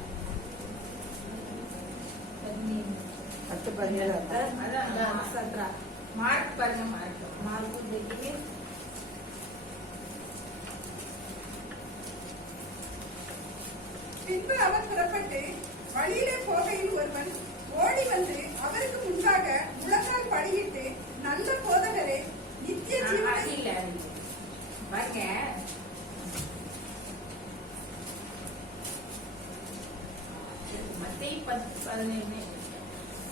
17 மார்க் பாருங்க, மார்க். मार्क को देखिए। பின்பு அவர் புறப்பட்டு வழியிலே போகையில் ஒருவன் ஓடி வந்து அவருக்கு முன்பாக முழங்கால் படியிட்டு, நல்ல போதகரே, நித்திய அது ஜீவனை இல்ல, அது இல்ல. பாருங்க, மத்தேயு 10:17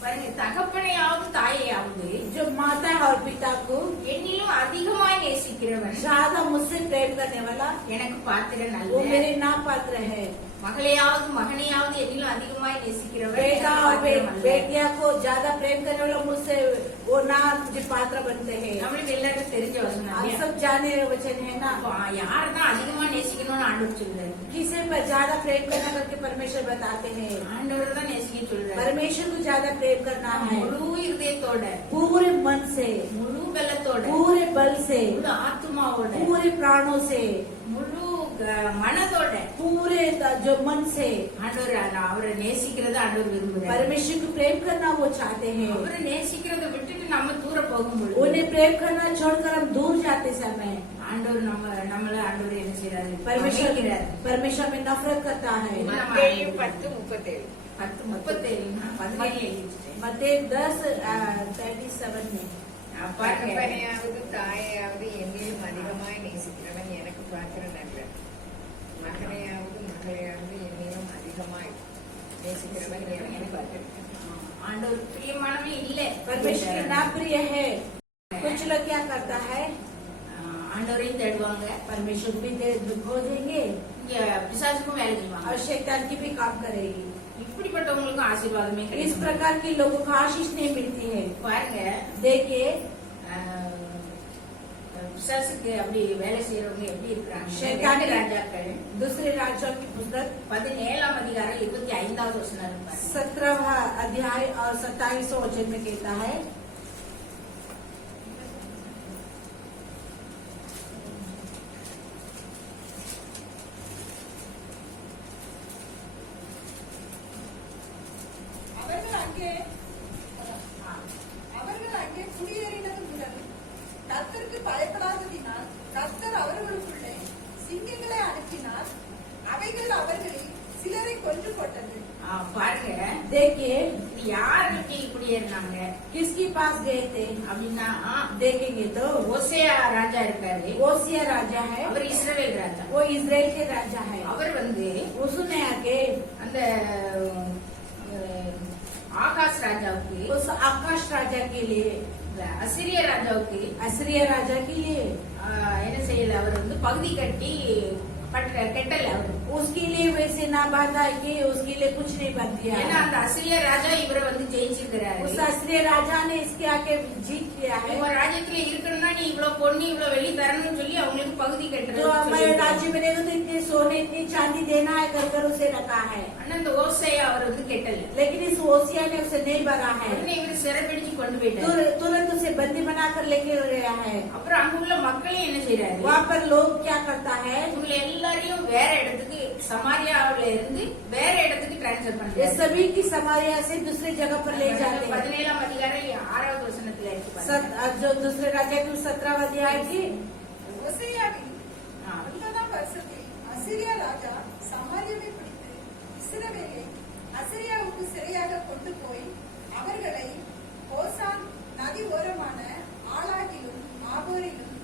பாருங்க, தகப்பனையாவது தாயையாவது जो माता है और पिता को என்னிலும் அதிகமாய் நேசிக்கிறவன் ज्यादा मुझसे प्रेम करने वाला எனக்கு பாத்திரன் वो அல்ல. मेरे ना पात्र है। மகளையாவது மகனையாவது என்னிலும் அதிகமாய் நேசிக்கிறவன் बेटा எனக்கு और பாத்திரம் அல்ல. बेटिया को ज्यादा प्रेम करने वाला मुझसे वो ना मुझे पात्र बनते हैं। நம்மளுக்கு எல்லாருக்கும் தெரிஞ்ச வசனம் आप இல்லையா? सब जाने वचन है ना। அப்போ யார் தான் அதிகமா நேசிக்கணும்னு ஆண்டவர் சொல்றாரு? किसे पर ज्यादा प्रेम करना करके परमेश्वर बताते हैं। ஆண்டவர் தான் நேசிக்க சொல்றாரு. परमेश्वर को ज्यादा प्रेम करना है, முழு இதயத்தோட, पूरे मन से, முழு பலத்தோட, पूरे बल से, முழு ஆத்மாவோட, पूरे प्राणों से, முழு மனதோட पूरे जो मन से ஆண்டவர் அவரை நேசிக்கிறத ஆண்டவர் விரும்புறாரு. परमेश्वर को प्रेम करना वो चाहते हैं। அவரை நேசிக்கிறத விட்டுட்டு நம்ம தூர போகும்போது उन्हें प्रेम करना छोड़कर हम दूर जाते समय ஆண்டவர் நம்மள ஆண்டவர் என்ன செய்யறாரு? परमेश्वर பகைக்கிறாரு. परमेश्वर में नफरत करता है। மத்தேயு 10:37 10:37 எழுதிட்டேன். मत्ती 10:37 में பாருங்க, தகப்பனையாவது தாயையாவது என்னிலும் அதிகமாய் நேசிக்கிறவன் எனக்கு பாத்திரன் அல்ல. மகனையாவது மகளையாவது என்னிலும் அதிகமாய் நேசிக்கிறவன் எனக்கு பாத்திரன். ஆண்டவர் பிரியமானவே இல்ல. परमेश्वर के ना प्रिय है। कुछ लोग क्या करता है, ஆண்டவரையும் தேடுவாங்க, परमेश्वर भी खोजेंगे இங்க பிசாசுக்கும் வேலை செய்வாங்க. और शैतान की भी काम करेगी। இப்படிப்பட்டவங்களுக்கும் ஆசீர்வாதமே इस கிடைக்கும். प्रकार के लोगों को आशीष नहीं मिलती है। பாருங்க, देखिए பிசாசுக்கு அப்படி வேலை செய்யறவங்க எப்படி இருக்கிறாங்க? शैतान ரெண்டு ராஜாக்கள் दूसरे राजाओं की पुस्तक 17 அதிகாரம் 25வது வசனம் இருப்பாரு. 17वां अध्याय और 27वां वचन में कहता है, அவர்கள் அங்கே குடியேறினது முதல் கர்த்தருக்கு பயப்படாததினால் கர்த்தர் அவர்களுக்குள்ளே சிங்கங்களை அனுப்பினார். அவைகள் அவர்களில் சிலரை கொன்று போட்டது. பாருங்க, देखिए இது யாருக்கு குடியேறினாங்க किसके पास गए थे? அப்படின்னா देखेंगे तो ஓசேயா ராஜா இருக்காரு. ओसिया राजा है, அவர் இஸ்ரவேல் ராஜா. वो इजराइल के राजा है। அவர் उसने आके அந்த ஆகாஷ் ராஜாவுக்கு, उस आकाश राजा के लिए, இந்த அசிரிய ராஜாவுக்கு असीरिया राजा के लिए என்ன செய்யல, அவர் பகுதி கட்டி கெட்டல. அவர் उसके लिए वैसे ना बाधा कि उसके लिए कुछ नहीं बन दिया। ஏன்னா அந்த அசிரிய ராஜா இவரை ஜெயிச்சிருக்கிறாரு. उस असीरिया राजा ने इसके आके जीत लिया है। உங்க ராஜ்யத்துல இருக்கணும்னா நீ இவ்வளவு பொண்ணு இவ்வளவு வெள்ளி தரணும்னு சொல்லி அவங்களுக்கு பகுதி जो கட்டுறது हमारे राज्य में रहेगा तो इतने सोने इतनी चांदी देना है कर उसे रखा है, ஆனா இந்த ஓசையா அவர் கெட்டல. लेकिन इस ओसिया ने उसे नहीं भरा है। உடனே இவர் சிறைப்பிடிச்சு கொண்டு போயிட்டாரு. तुरंत उसे बंदी बनाकर लेके गया है। அப்புறம் அங்க உள்ள மக்களையும் என்ன செய்யறாரு, वहाँ पर लोग क्या करता है, இவங்களை எல்லாரையும் வேற இடத்துக்கு, சமாரியாவில இருந்து வேற இடத்துக்கு டிரான்ஸ்பர் ये பண்றாரு. सभी की समारिया से दूसरे जगह पर ले जाते हैं। 17 அதிகாரம் 6வது வசனத்துல இருக்கு பாருங்க. जो दूसरे राजा की 17वां अध्याय की ஓசேயாவின் ஆ. 9ஆம் வருஷத்தில் அசீரியா ராஜா சமாரியாவை பிடித்து இஸ்ரவேலை அசீரியாவுக்கு சிறையாக கொண்டு போய் அவர்களை கோசான் நதி ஓரமான ஆலாகிலும் ஆபோரிலும்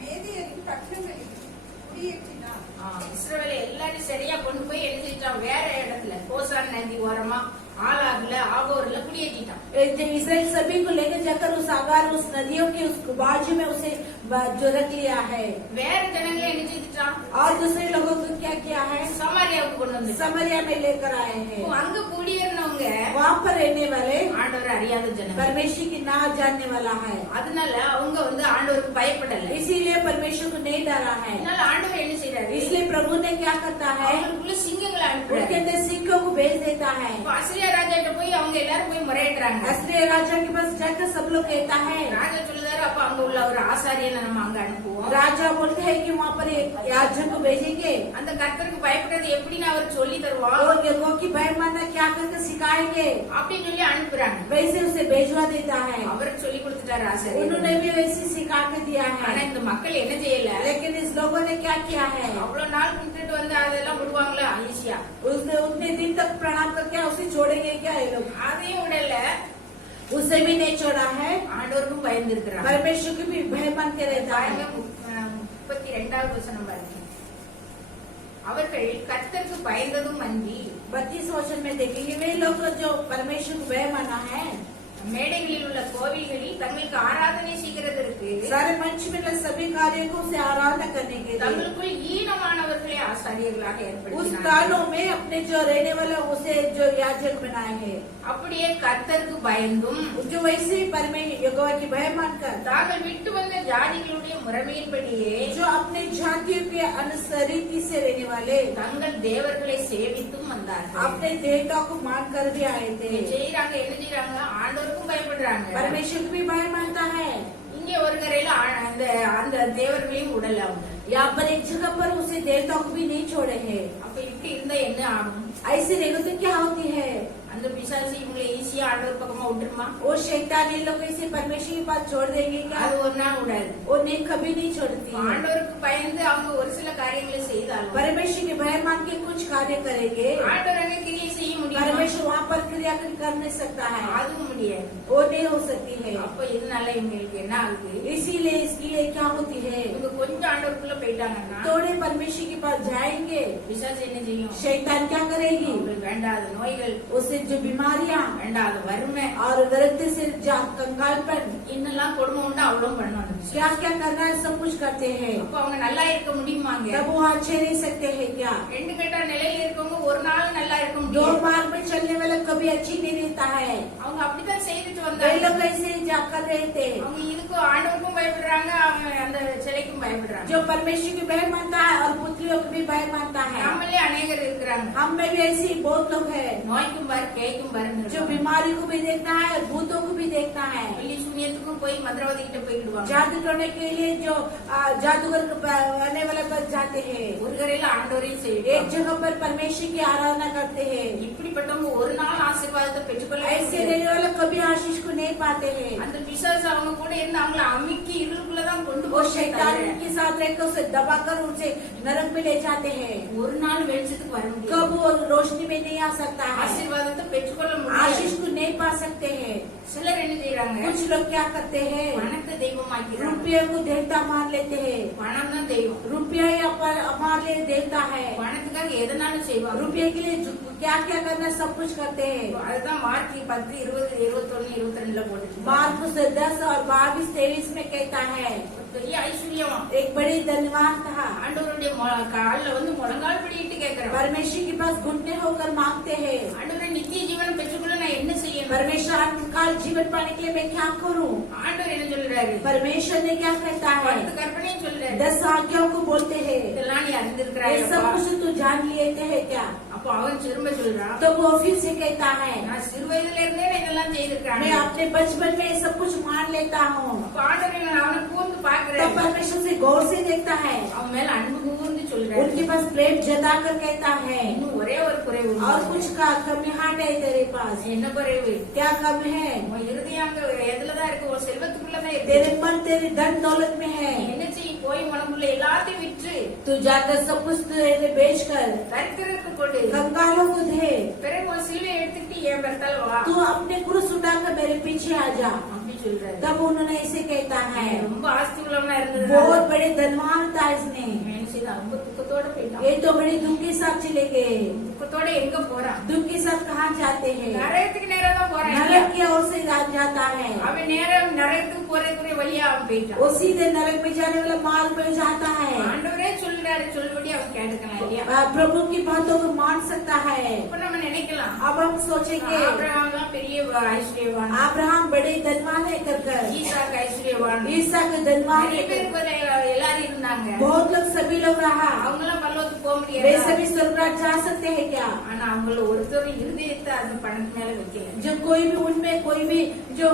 மேதியரின் பட்டணங்களிலும் குடியேற்றினார். இஸ்ரவேலை எல்லாரும் சரியா கொண்டு போய் என்ன செஞ்சான், வேற இடத்துல கோசான் நதி ஓரமா ஆலாகுல ஆபோர்ல குடியேற்றிட்டான். इसराइल सभी को लेकर जाकर उस आगार उस नदियों के उस बाजू में उसे जो रख लिया है। வேற ஜனங்களை என்ன செஞ்சுட்டான், और दूसरे लोगों को क्या किया है, சமாரியாவுக்கு கொண்டு வந்து समरिया में लेकर आए हैं। அங்க குடியேறினவங்க वहाँ पर रहने वाले ஆண்டவர் அறியாத ஜனங்கள். परमेश्वर की ना जानने वाला है, அதனால அவங்க ஆண்டவருக்கு பயப்படல. इसीलिए परमेश्वर को नहीं डरा है। அதனால ஆண்டவர் என்ன செய்யறாரு, इसलिए प्रभु ने क्या करता है, அவங்களுக்குள்ள சிங்கங்களை उनके அனுப்புறாரு. अंदर सिंहों को भेज देता है। இப்ப அசிரியா ராஜாட்ட போய் அவங்க எல்லாரும் போய் முறையிடுறாங்க. असली राजा के पास जाकर सब लोग कहता है, ராஜா சொல்லுதாரு, அப்ப அங்க உள்ள ஒரு ஆசாரியனை நம்ம அங்க அனுப்புவோம். राजा बोलते हैं कि वहाँ पर एक याजक को भेजेंगे அந்த கர்த்தருக்கு பயப்படுறது எப்படின்னு அவர் சொல்லி தருவார் और यहोवा की भय मानना क्या करके सिखाएंगे, அப்படின்னு சொல்லி அனுப்புறாங்க. वैसे उसे भेजवा देता है। அவருக்கு சொல்லி கொடுத்துட்டாரு ஆசாரியர். उन्होंने भी वैसे सिखा के दिया ஆனா है, இந்த மக்கள் என்ன செய்யல, लेकिन इस लोगों ने क्या किया है, அவ்வளவு நாள் கும்பிட்டு வந்து அதெல்லாம் விடுவாங்களா ஈஸியா, उसने उतने दिन तक प्रणाम करके उसे छोड़ेंगे क्या ये लोग, அதையும் விடல. उसे भी नहीं छोड़ा है। ஆண்டவருக்கும் பயந்து இருக்கிறாங்க. परमेश्वर की भी भय मान के रहता பாருங்க, है। 32வது வசனம் பாருங்க. அவர்கள் கர்த்தருக்கு பயந்ததும் அன்றி 32 वचन में देखेंगे, वे लोग जो परमेश्वर को भय माना है, மேடைகளில் உள்ள கோவில்களில் தங்களுக்கு ஆராதனை செய்கிறதற்கு सारे मंच में लगे सभी कार्यों को उसे आराधना करने के लिए தங்களுக்குள் ஈனமானவர்களை ஆசாரியர்களாக उस ஏற்படுத்தினார்கள். स्थानों में अपने जो रहने वाले उसे जो याजक बनाए हैं, அப்படியே கர்த்தருக்கு பயந்தும் जो वैसे ही परमेश्वर यहोवा की भय मानकर தாங்கள் விட்டு வந்த ஜாதிகளுடைய முறைமையின்படியே जो अपने जातियों के अनुसार रीति से रहने वाले தங்கள் தேவர்களை சேவித்தும் வந்தார்கள். अपने देवता को मानकर भी आए थे। செய்யறாங்க, என்ன செய்யறாங்க, ஆண்டவருக்கும் பயப்படுறாங்க. परमेश्वर को भी भय मानता है। இங்க ஒரு கரையில அந்த அந்த தேவர்களையும் உடல அவங்க. यहाँ पर एक जगह पर उसे देवता को भी नहीं छोड़े हैं। அப்ப இப்படி இருந்தா என்ன ஆகும், ऐसे रहेगा तो क्या होती है, அந்த பிசாசு இவங்களை ஈஸியா ஆண்டவர் பக்கமா விட்டுருமா, वो शैतान इन लोग इसे परमेश्वर के पास छोड़ देंगे क्या, அது ஒரு நாள் விடாது. वो नहीं कभी नहीं छोड़ती है। ஆண்டவருக்கு பயந்து அவங்க ஒரு சில காரியங்களை செய்தாலும் परमेश्वर के भय मान के कुछ कार्य करेंगे, ஆண்டவர் அங்க கிரியை செய்ய முடியும், परमेश्वर वहाँ पर क्रिया कर नहीं सकता है, அதுவும் முடியாது. वो नहीं हो सकती है। அப்ப இதனால இவங்களுக்கு என்ன ஆகுது, इसीलिए इसके लिए क्या होती है, இவங்க கொஞ்சம் ஆண்டவருக்குள்ள போயிட்டாங்கன்னா थोड़े परमेश्वर के पास जाएंगे, பிசாசு என்ன செய்யும், शैतान क्या करेगी, அவங்களுக்கு வேண்டாத நோய்கள், उसे जो बीमारियां வேண்டாத வறுமை, और दरिद्र से कंगालपन இன்னெல்லாம் கொடுமை உண்டு அவ்வளவு பண்ணுவாங்க. क्या क्या करना है सब कुछ करते हैं। அப்ப அவங்க நல்லா இருக்க முடியுமாங்க, तब वो अच्छे नहीं सकते हैं क्या, ரெண்டு கெட்ட நிலையில இருக்கவங்க ஒரு நாள் நல்லா இருக்க दो முடியும். बार मार्ग में चलने वाला कभी अच्छी नहीं रहता है। அவங்க அப்படித்தான் செய்துட்டு वे வந்தாங்க. लोग ऐसे जाकर रहे थे। அவங்க இதுக்கும் ஆண்டவருக்கும் பயப்படுறாங்க, அவங்க அந்த சிலைக்கும் பயப்படுறாங்க. जो परमेश्वर की भय मानता है और पुत्रियों को भी भय मानता है। நம்மளே अनेகர் இருக்கிறாங்க. हम में भी ऐसे बहुत लोग हैं நோய்க்கும் பாரு, பேய்க்கும் பாருன்னு जो बीमारी को भी देखता है और भूतों को भी देखता है। வெள்ளி சூனியத்துக்கும் போய் மந்திரவாதி கிட்ட போயிடுவாங்க. जादू टोने के लिए जो जादूगर आने वाले पर जाते हैं। ஒரு கரையில ஆண்டவரையும் एक செய்வாங்க. जगह पर परमेश्वर की आराधना करते हैं। இப்படிப்பட்டவங்க ஒரு நாள் ஆசீர்வாதத்தை பெற்றுக்கொள்ள ऐसे रहने वाले कभी आशीष को नहीं पाते हैं। அந்த பிசாசு அவங்க கூட இருந்து அவங்கள அமுக்கி இருளுக்குள்ளதான் கொண்டு वो போய் शैतान के साथ रहकर उसे दबाकर उसे नरक में ले जाते हैं। ஒரு நாள் வெளிச்சத்துக்கு வர முடியும். कब वो रोशनी में नहीं आ सकता है, ஆசீர்வாதத்தை பெற்றுக்கொள்ள முடியாது. आशीष को नहीं पा सकते हैं। சிலர் என்ன செய்யறாங்க, कुछ लोग क्या करते हैं, பணத்தை தெய்வமாக்கிறாங்க. रुपये को देवता मान लेते हैं। பணம் தான் தெய்வம். रुपया या हमारे लिए देवता है। பணத்துக்காக எதனாலும் செய்வாங்க. रुपये के लिए क्या क्या करना सब कुछ करते हैं। அதுதான் மார்க் 10, 20, 21, 22 போட்டு मार्क 10 और 22, 23 में कहता है பெரிய ஐஸ்வர்யம். एक बड़ी धनवान था, ஆண்டவருடைய காலில் வந்து முழங்கால் படியிட்டு கேட்கிறேன், परमेश्वर के पास घुटने होकर मांगते हैं, ஆண்டவரை நித்திய ஜீவனம் பெற்றுக்கொள்ள நான் என்ன செய்யணும். परमेश्वर अनंतकाल जीवन पाने के लिए मैं क्या करूं। ஆண்டவர் என்ன சொல்றாரு, परमेश्वर ने क्या कहता है, 10 கற்பனையும் சொல்றாரு. 10 आज्ञाओं को बोलते हैं। இதெல்லாம் நீ ये அறிந்திருக்கிறாய். सब कुछ तू जान लेते हैं क्या। அப்போ அவன் திரும்ப சொல்றான், तो वो फिर से कहता है நான் சிறு வயதுல இருந்தே நான் இதெல்லாம் செய்திருக்கிறேன். मैं अपने बचपन में ये सब कुछ मान लेता हूँ। அப்போ ஆண்டவர் என்ன அவனை கூர்ந்து तो பாக்குறேன், परमेश्वर से गौर से देखता है, அவன் மேல அன்பு கூர்ந்து சொல்றாரு. उनके पास प्रेम जता कर कहता है இன்னும் ஒரே ஒரு குறைவு और உண்டு. कुछ का कमी हाट है तेरे पास। என்ன குறைவு, क्या कम है, உன் இருதயம் எதுலதான் இருக்கு, ஒரு செல்வத்துக்குள்ளதான் இருக்கு. तेरे मन तेरे धन दौलत में है। நீ என்ன செய்ய, போய் உனக்குள்ள எல்லாத்தையும் விற்று तू जाकर सब कुछ तेरे बेच कर தரித்திரருக்கு கொடு, कंगालों को दे, பிறகு ஒரு சிலுவை எடுத்துக்கிட்டு என் பிறத்தால வா तू अपने क्रूस उठाकर मेरे पीछे आ जा। அப்படி சொல்றாரு. तब उन्होंने ऐसे कहता है, ரொம்ப ஆஸ்தி உள்ளவனா இருந்தது. बहुत बड़े धनवान था इसने, என்ன செய்தான், ரொம்ப துக்கத்தோட போயிட்டான். ये तो बड़े दुख के साथ चले गए। துக்கத்தோட எங்க போறான், दुख के साथ कहाँ जाते हैं, நரகத்துக்கு நேரம் தான் போறான். नरक की ओर से जाता है। அவன் நேரம் நரகத்துக்கு போறதுக்குரிய வழியா அவன் போயிட்டான். वो सीधे नरक में जाने वाला मार्ग में जाता है। ஆண்டவரே சொல்றாரு, சொல்லுபடி அவன் கேட்டுக்கலாம் இல்லையா. प्रभु की बातों को मान सकता है। இப்ப நம்ம நினைக்கலாம், अब हम सोचेंगे ஆபிரகாம் தான் பெரிய ஐஸ்வர்யவான், अब्राहम बड़े धनवान है कर ஈசாக்கு ஐஸ்வர்யவான், ईसा के धनवान நிறைய है। பேருக்கு எல்லாரும் இருந்தாங்க. बहुत लोग सभी लोग रहा, அவங்க எல்லாம் பரலோகத்துக்கு போக वे முடியாது. सभी स्वर्गराज जा सकते हैं क्या। ஆனா அவங்கள ஒருத்தர் இருதயத்தை அந்த பணத்து மேல வைக்கல. जो कोई भी उनमें कोई भी जो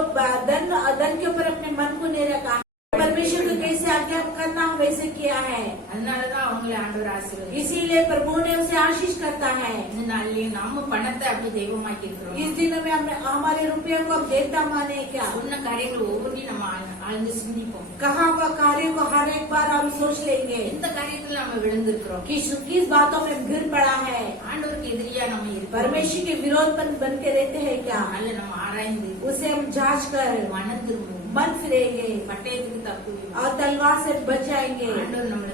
धन के ऊपर अपने मन को नहीं रखा, परमेश्वर को कैसे आज्ञा करना वैसे किया है। அதனாலதான் அவங்களை ஆண்டவர் ஆசீர்வதிக்கிறார். इसीलिए प्रभु ने उसे आशीष करता है। இந்த நாள்லயே நம்ம பணத்தை அப்படி தெய்வமாக்கி இருக்கிறோம். इस दिन में हमारे रुपये को हम देवता माने क्या। சொன்ன காரியங்கள் ஒவ்வொன்றையும் நம்ம ஆழ்ந்து சிந்திப்போம். कहाँ का कार्य को हर एक बार हम सोच लेंगे எந்த காரியத்துல நம்ம விழுந்திருக்கிறோம், किस बातों में गिर पड़ा है। ஆண்டவருக்கு எதிரியா நம்ம இருக்கோம். परमेश्वर के विरोध बन के रहते हैं क्या। அதனால நம்ம ஆராய்ந்து उसे हम जांच कर மனம் திரும்புவோம். मन फिरेंगे பட்டயத்துக்கு தப்புவோம். और तलवार से बच जाएंगे। ஆண்டவர் நம்மள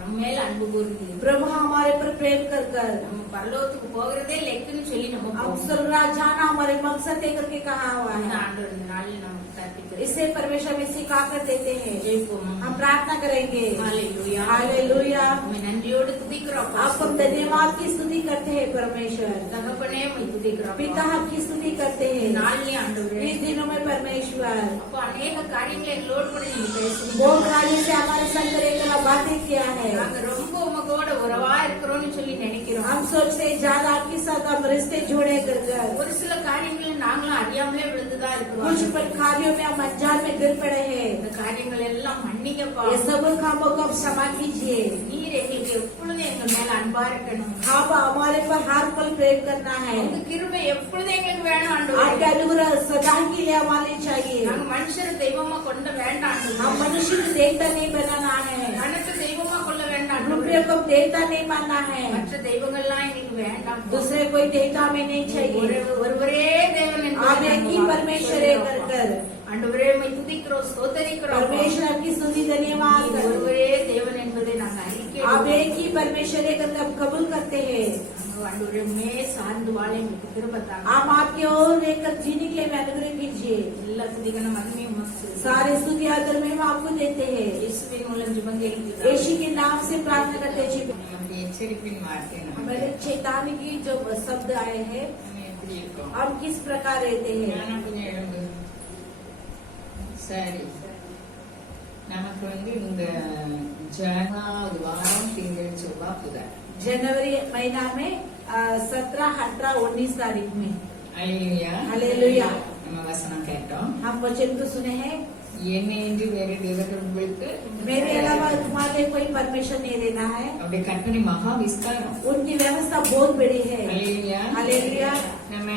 நம்ம மேல அன்பு கூர்ந்து प्रभु हमारे पर प्रेम कर நம்ம பரலோகத்துக்கு போகிறதே லெக்குன்னு சொல்லி நம்ம हम போவோம். स्वर्गराज जाना हमारे मकसद है करके कहा हुआ அந்த है। ஆண்டவர் இந்த நாளில் நமக்கு கற்பிக்கிறார். इसे परमेश्वर में सिखा कर देते हैं। ஜெயிப்போம். हम प्रार्थना करेंगे। ஹalleluya. हालेलुया। உம்மை நன்றியோடு துதிக்கிறோம். आपको हम धन्यवाद की स्तुति करते हैं परमेश्वर। தகப்பனே உம்மை துதிக்கிறோம். पिता आपकी स्तुति करते हैं நாளிலே ஆண்டவரே, इस दिनों में परमेश्वर। அப்போ अनेक காரியங்களை எங்களோடு கூட நீங்க பேசுறீங்க. वो कार्य से हमारे संग रहकर बातें किया है। நாங்க ரொம்ப உமக்கோட உறவா இருக்கிறோம்னு சொல்லி நினைக்கிறோம். हम सोचते हैं ज्यादा आपके साथ हम रिश्ते जोड़े कर ஒரு சில காரியங்கள் நாங்களும் அறியாமலே விழுந்துதான் இருக்கிறோம். कुछ पर कार्यों में हम अनजान में गिर पड़े हैं। இந்த காரியங்கள் எல்லாம் மன்னிங்கப்பா. ये सब कामों को आप क्षमा कीजिए। நீர் எங்களுக்கு எப்பொழுதும் எங்கள் மேல அன்பா இருக்கணும். आप हमारे पर हर पल प्रेम करना है। உங்க கிருபை எப்பொழுதும் எங்களுக்கு வேணும் आपके ஆண்டவரே. अनुग्रह सदा के लिए हमारे चाहिए। நாங்க மனுஷரை தெய்வமா கொண்ட வேண்டாம் हम ஆண்டவரே. मनुष्य को देवता नहीं बनाना है, பணத்தை தெய்வமா கொள்ள வேண்டாம் ஆண்டவரே. रुपये को देवता नहीं मानना है, மற்ற தெய்வங்கள்லாம் எங்களுக்கு வேண்டாம். दूसरे कोई देवता में नहीं चाहिए। ஒருவரே தேவன் आप एक ही परमेश्वर है कर ஆண்டவரே உம்மை துதிக்கிறோம், ஸ்தோத்தரிக்கிறோம். परमेश्वर की स्तुति धन्यवाद நீர் कर। ஒருவரே தேவன் என்பதை நாங்கள் आप அறிக்கை एक ही परमेश्वर है करके हम कबूल करते हैं। ஆண்டவரே மே சார்ந்து வாழ எங்களுக்கு கிருபை தாங்க. हम आपकी ओर लेकर जीने के लिए हमें अनुग्रह कीजिए। எல்லா துதிக்கான மகிமையும் உமக்கு செலுத்துகிறோம். सारे स्तुति आदर में हम आपको देते हैं। இயேசுவின் மூலம் ஜெபம் கேட்கிறோம். यीशु के नाम से प्रार्थना करते हैं। நமக்கு எச்சரிப்பின் வார்த்தை हमारे चेतावनी की जो शब्द आए हैं நம்ம எப்படி இருக்கோம்? हम किस प्रकार रहते हैं। ஞானம் கொஞ்சம் எழும்பு. சரி, நமக்கு இந்த ஜனவரி வாரம் திங்கள் செவ்வாய் புதன் जनवरी महीना में 17, 18, 19 तारीख में அல்லேலூயா. हालेलुया। நம்ம வசனம் கேட்டோம். हम वचन को सुने हैं, என்னை என்று வேறு தேவர்கள் உங்களுக்கு मेरे अलावा तुम्हारे कोई परमिशन नहीं देना है। அவருடைய கற்பனை மகா விஸ்தாரம். उनकी व्यवस्था बहुत बड़ी है। அல்லேலூயா. हालेलुया। நம்ம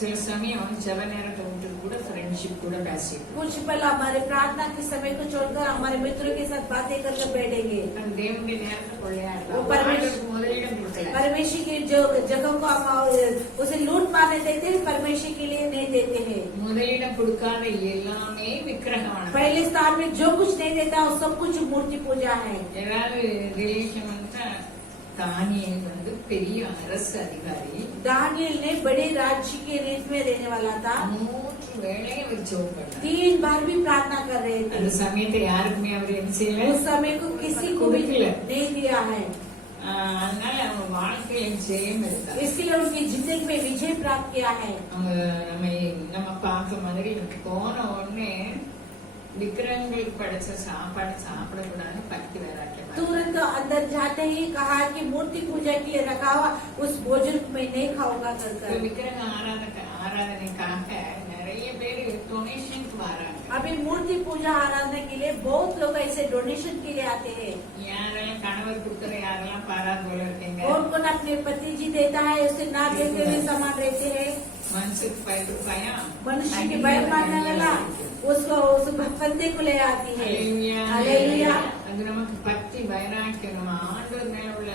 சில சமயம் ஜெப நேரத்தை விட்டு கூட ஃப்ரெண்ட்ஷிப் கூட பேசிட்டு कुछ पल हमारे प्रार्थना के समय को छोड़कर हमारे मित्रों के साथ बातें करके बैठेंगे। அந்த தேவனுடைய நேரத்தை वो கொள்ளையாடுறோம். परमेश्वर முதலிடம் கொடுக்கல. परमेश्वर की जो जगह को हम उसे लूट मारने देते हैं, परमेश्वर के लिए नहीं देते हैं। முதலிடம் கொடுக்காத எல்லாமே விக்கிரகமான पहले स्थान में जो कुछ नहीं देता वो सब कुछ मूर्ति पूजा है। ஏதாவது ரிலேஷன் தானியேல் பெரிய அரசு அதிகாரி. दानियल ने बड़े राज्य के रीत में रहने वाला था। 3 வேளை அவர் ஜெபம் பண்ணார். 3 बार भी प्रार्थना कर रहे அந்த थे। சமயத்தை யாருக்குமே அவர் என்ன செய்யல. उस समय को किसी को भी नहीं दिया है। அதனால அவங்க வாழ்க்கையில் ஜெயம் இருந்தார். इसलिए उनकी जिंदगी में विजय प्राप्त किया है। நம்ம பார்த்த மாதிரி போன உடனே விக்கிரகங்களுக்கு படைச்ச சாப்பாடு சாப்பிடக்கூடாது பக்தி வைராக்கியம். तुरंत अंदर जाते ही कहा कि मूर्ति पूजा के लिए रखा हुआ उस भोजन में नहीं खाऊंगा कर। விக்கிரக ஆராதனைக்காக நிறைய பேர் டொனேஷனுக்கு வராங்க. अभी मूर्ति पूजा आराधना के लिए बहुत लोग ऐसे डोनेशन के लिए आते हैं। யாரெல்லாம் கணவர் கொடுக்கற யாரெல்லாம் பாராது போல இருக்கீங்க. कौन कौन अपने पति जी देता है उसे ना देते हुए समान रहते हैं। மனுஷனுக்கு ₹5 मनुष्य के भय मानने वाला उसको उस बंदे को ले आती है। அல்லேலூயா. हालेलुया। அது நமக்கு பக்தி வைராக்கியம் நம்ம ஆண்டவர் மேல உள்ள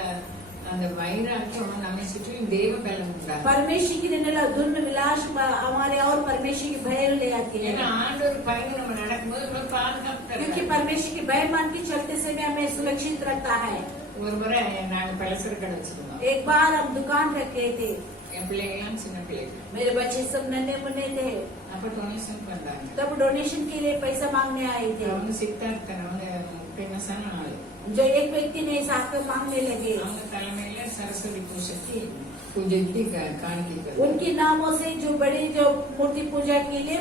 அந்த வைராக்கியம் நம்மை சுற்றிலும் தேவ பலம் உண்டாகும். परमेश्वर की निर्णय धुन विलास हमारे और परमेश्वर की भय ले आती है। ஏன்னா ஆண்டவர் பயந்து நம்ம நடக்கும்போது நம்ம பாதுகாப்பு क्योंकि परमेश्वर की भय मान के चलते समय हमें सुरक्षित रखता है। ஒரு முறை நாங்க பலசர கடை வச்சிருந்தோம். एक बार हम दुकान रखे थे। என் பிள்ளைங்களாம் சின்ன பிள்ளைங்க. मेरे बच्चे सब नन्हे मुन्ने थे। அப்ப டொனேஷன் பண்றாங்க. तब डोनेशन के लिए पैसा मांगने आए थे। அவங்க சித்தார்த்தன் அவங்க ஃபேமஸான ஆளு. जो एक व्यक्ति ने साथ में मांगने लगे। அவங்க தலைமையில சரஸ்வதி பூஜைக்கு காணிக்கை. उनके नामों से जो बड़ी जो मूर्ति पूजा के लिए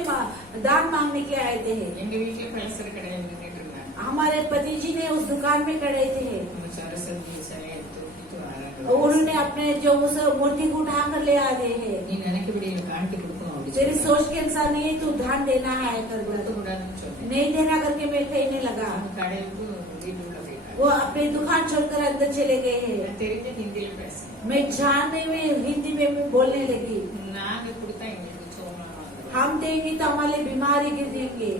दान मांगने के लिए आए थे। எங்க வீட்டுல பலசர கடையில நின்றுட்டு இருந்தாங்க. हमारे पति जी ने उस दुकान में खड़े थे। சரஸ்வதி சிலையை தூக்கிட்டு வராங்க. और उन्होंने अपने जो उस मूर्ति को उठा कर ले आ रहे हैं। நீ நினைக்கபடி காணிக்கை கொடுக்கணும் அப்படி तेरी सोच के अनुसार नहीं तू दान देना है कर கொடுக்கக்கூடாதுன்னு சொன்னேன். नहीं देना करके मैं कहने लगा। அவங்க கடையிலுக்கு வீட்டுக்குள்ள போயிட்டாங்க. वो अपनी दुकान छोड़कर अंदर चले गए हैं। நான் தெரிஞ்ச ஹிந்தியில பேசுறேன். मैं जानने में हिंदी में बोलने लगी। நாங்க கொடுத்தா எங்களுக்கு சோகம் வந்துடும். हम देंगे तो हमारे बीमारी गिर देंगे।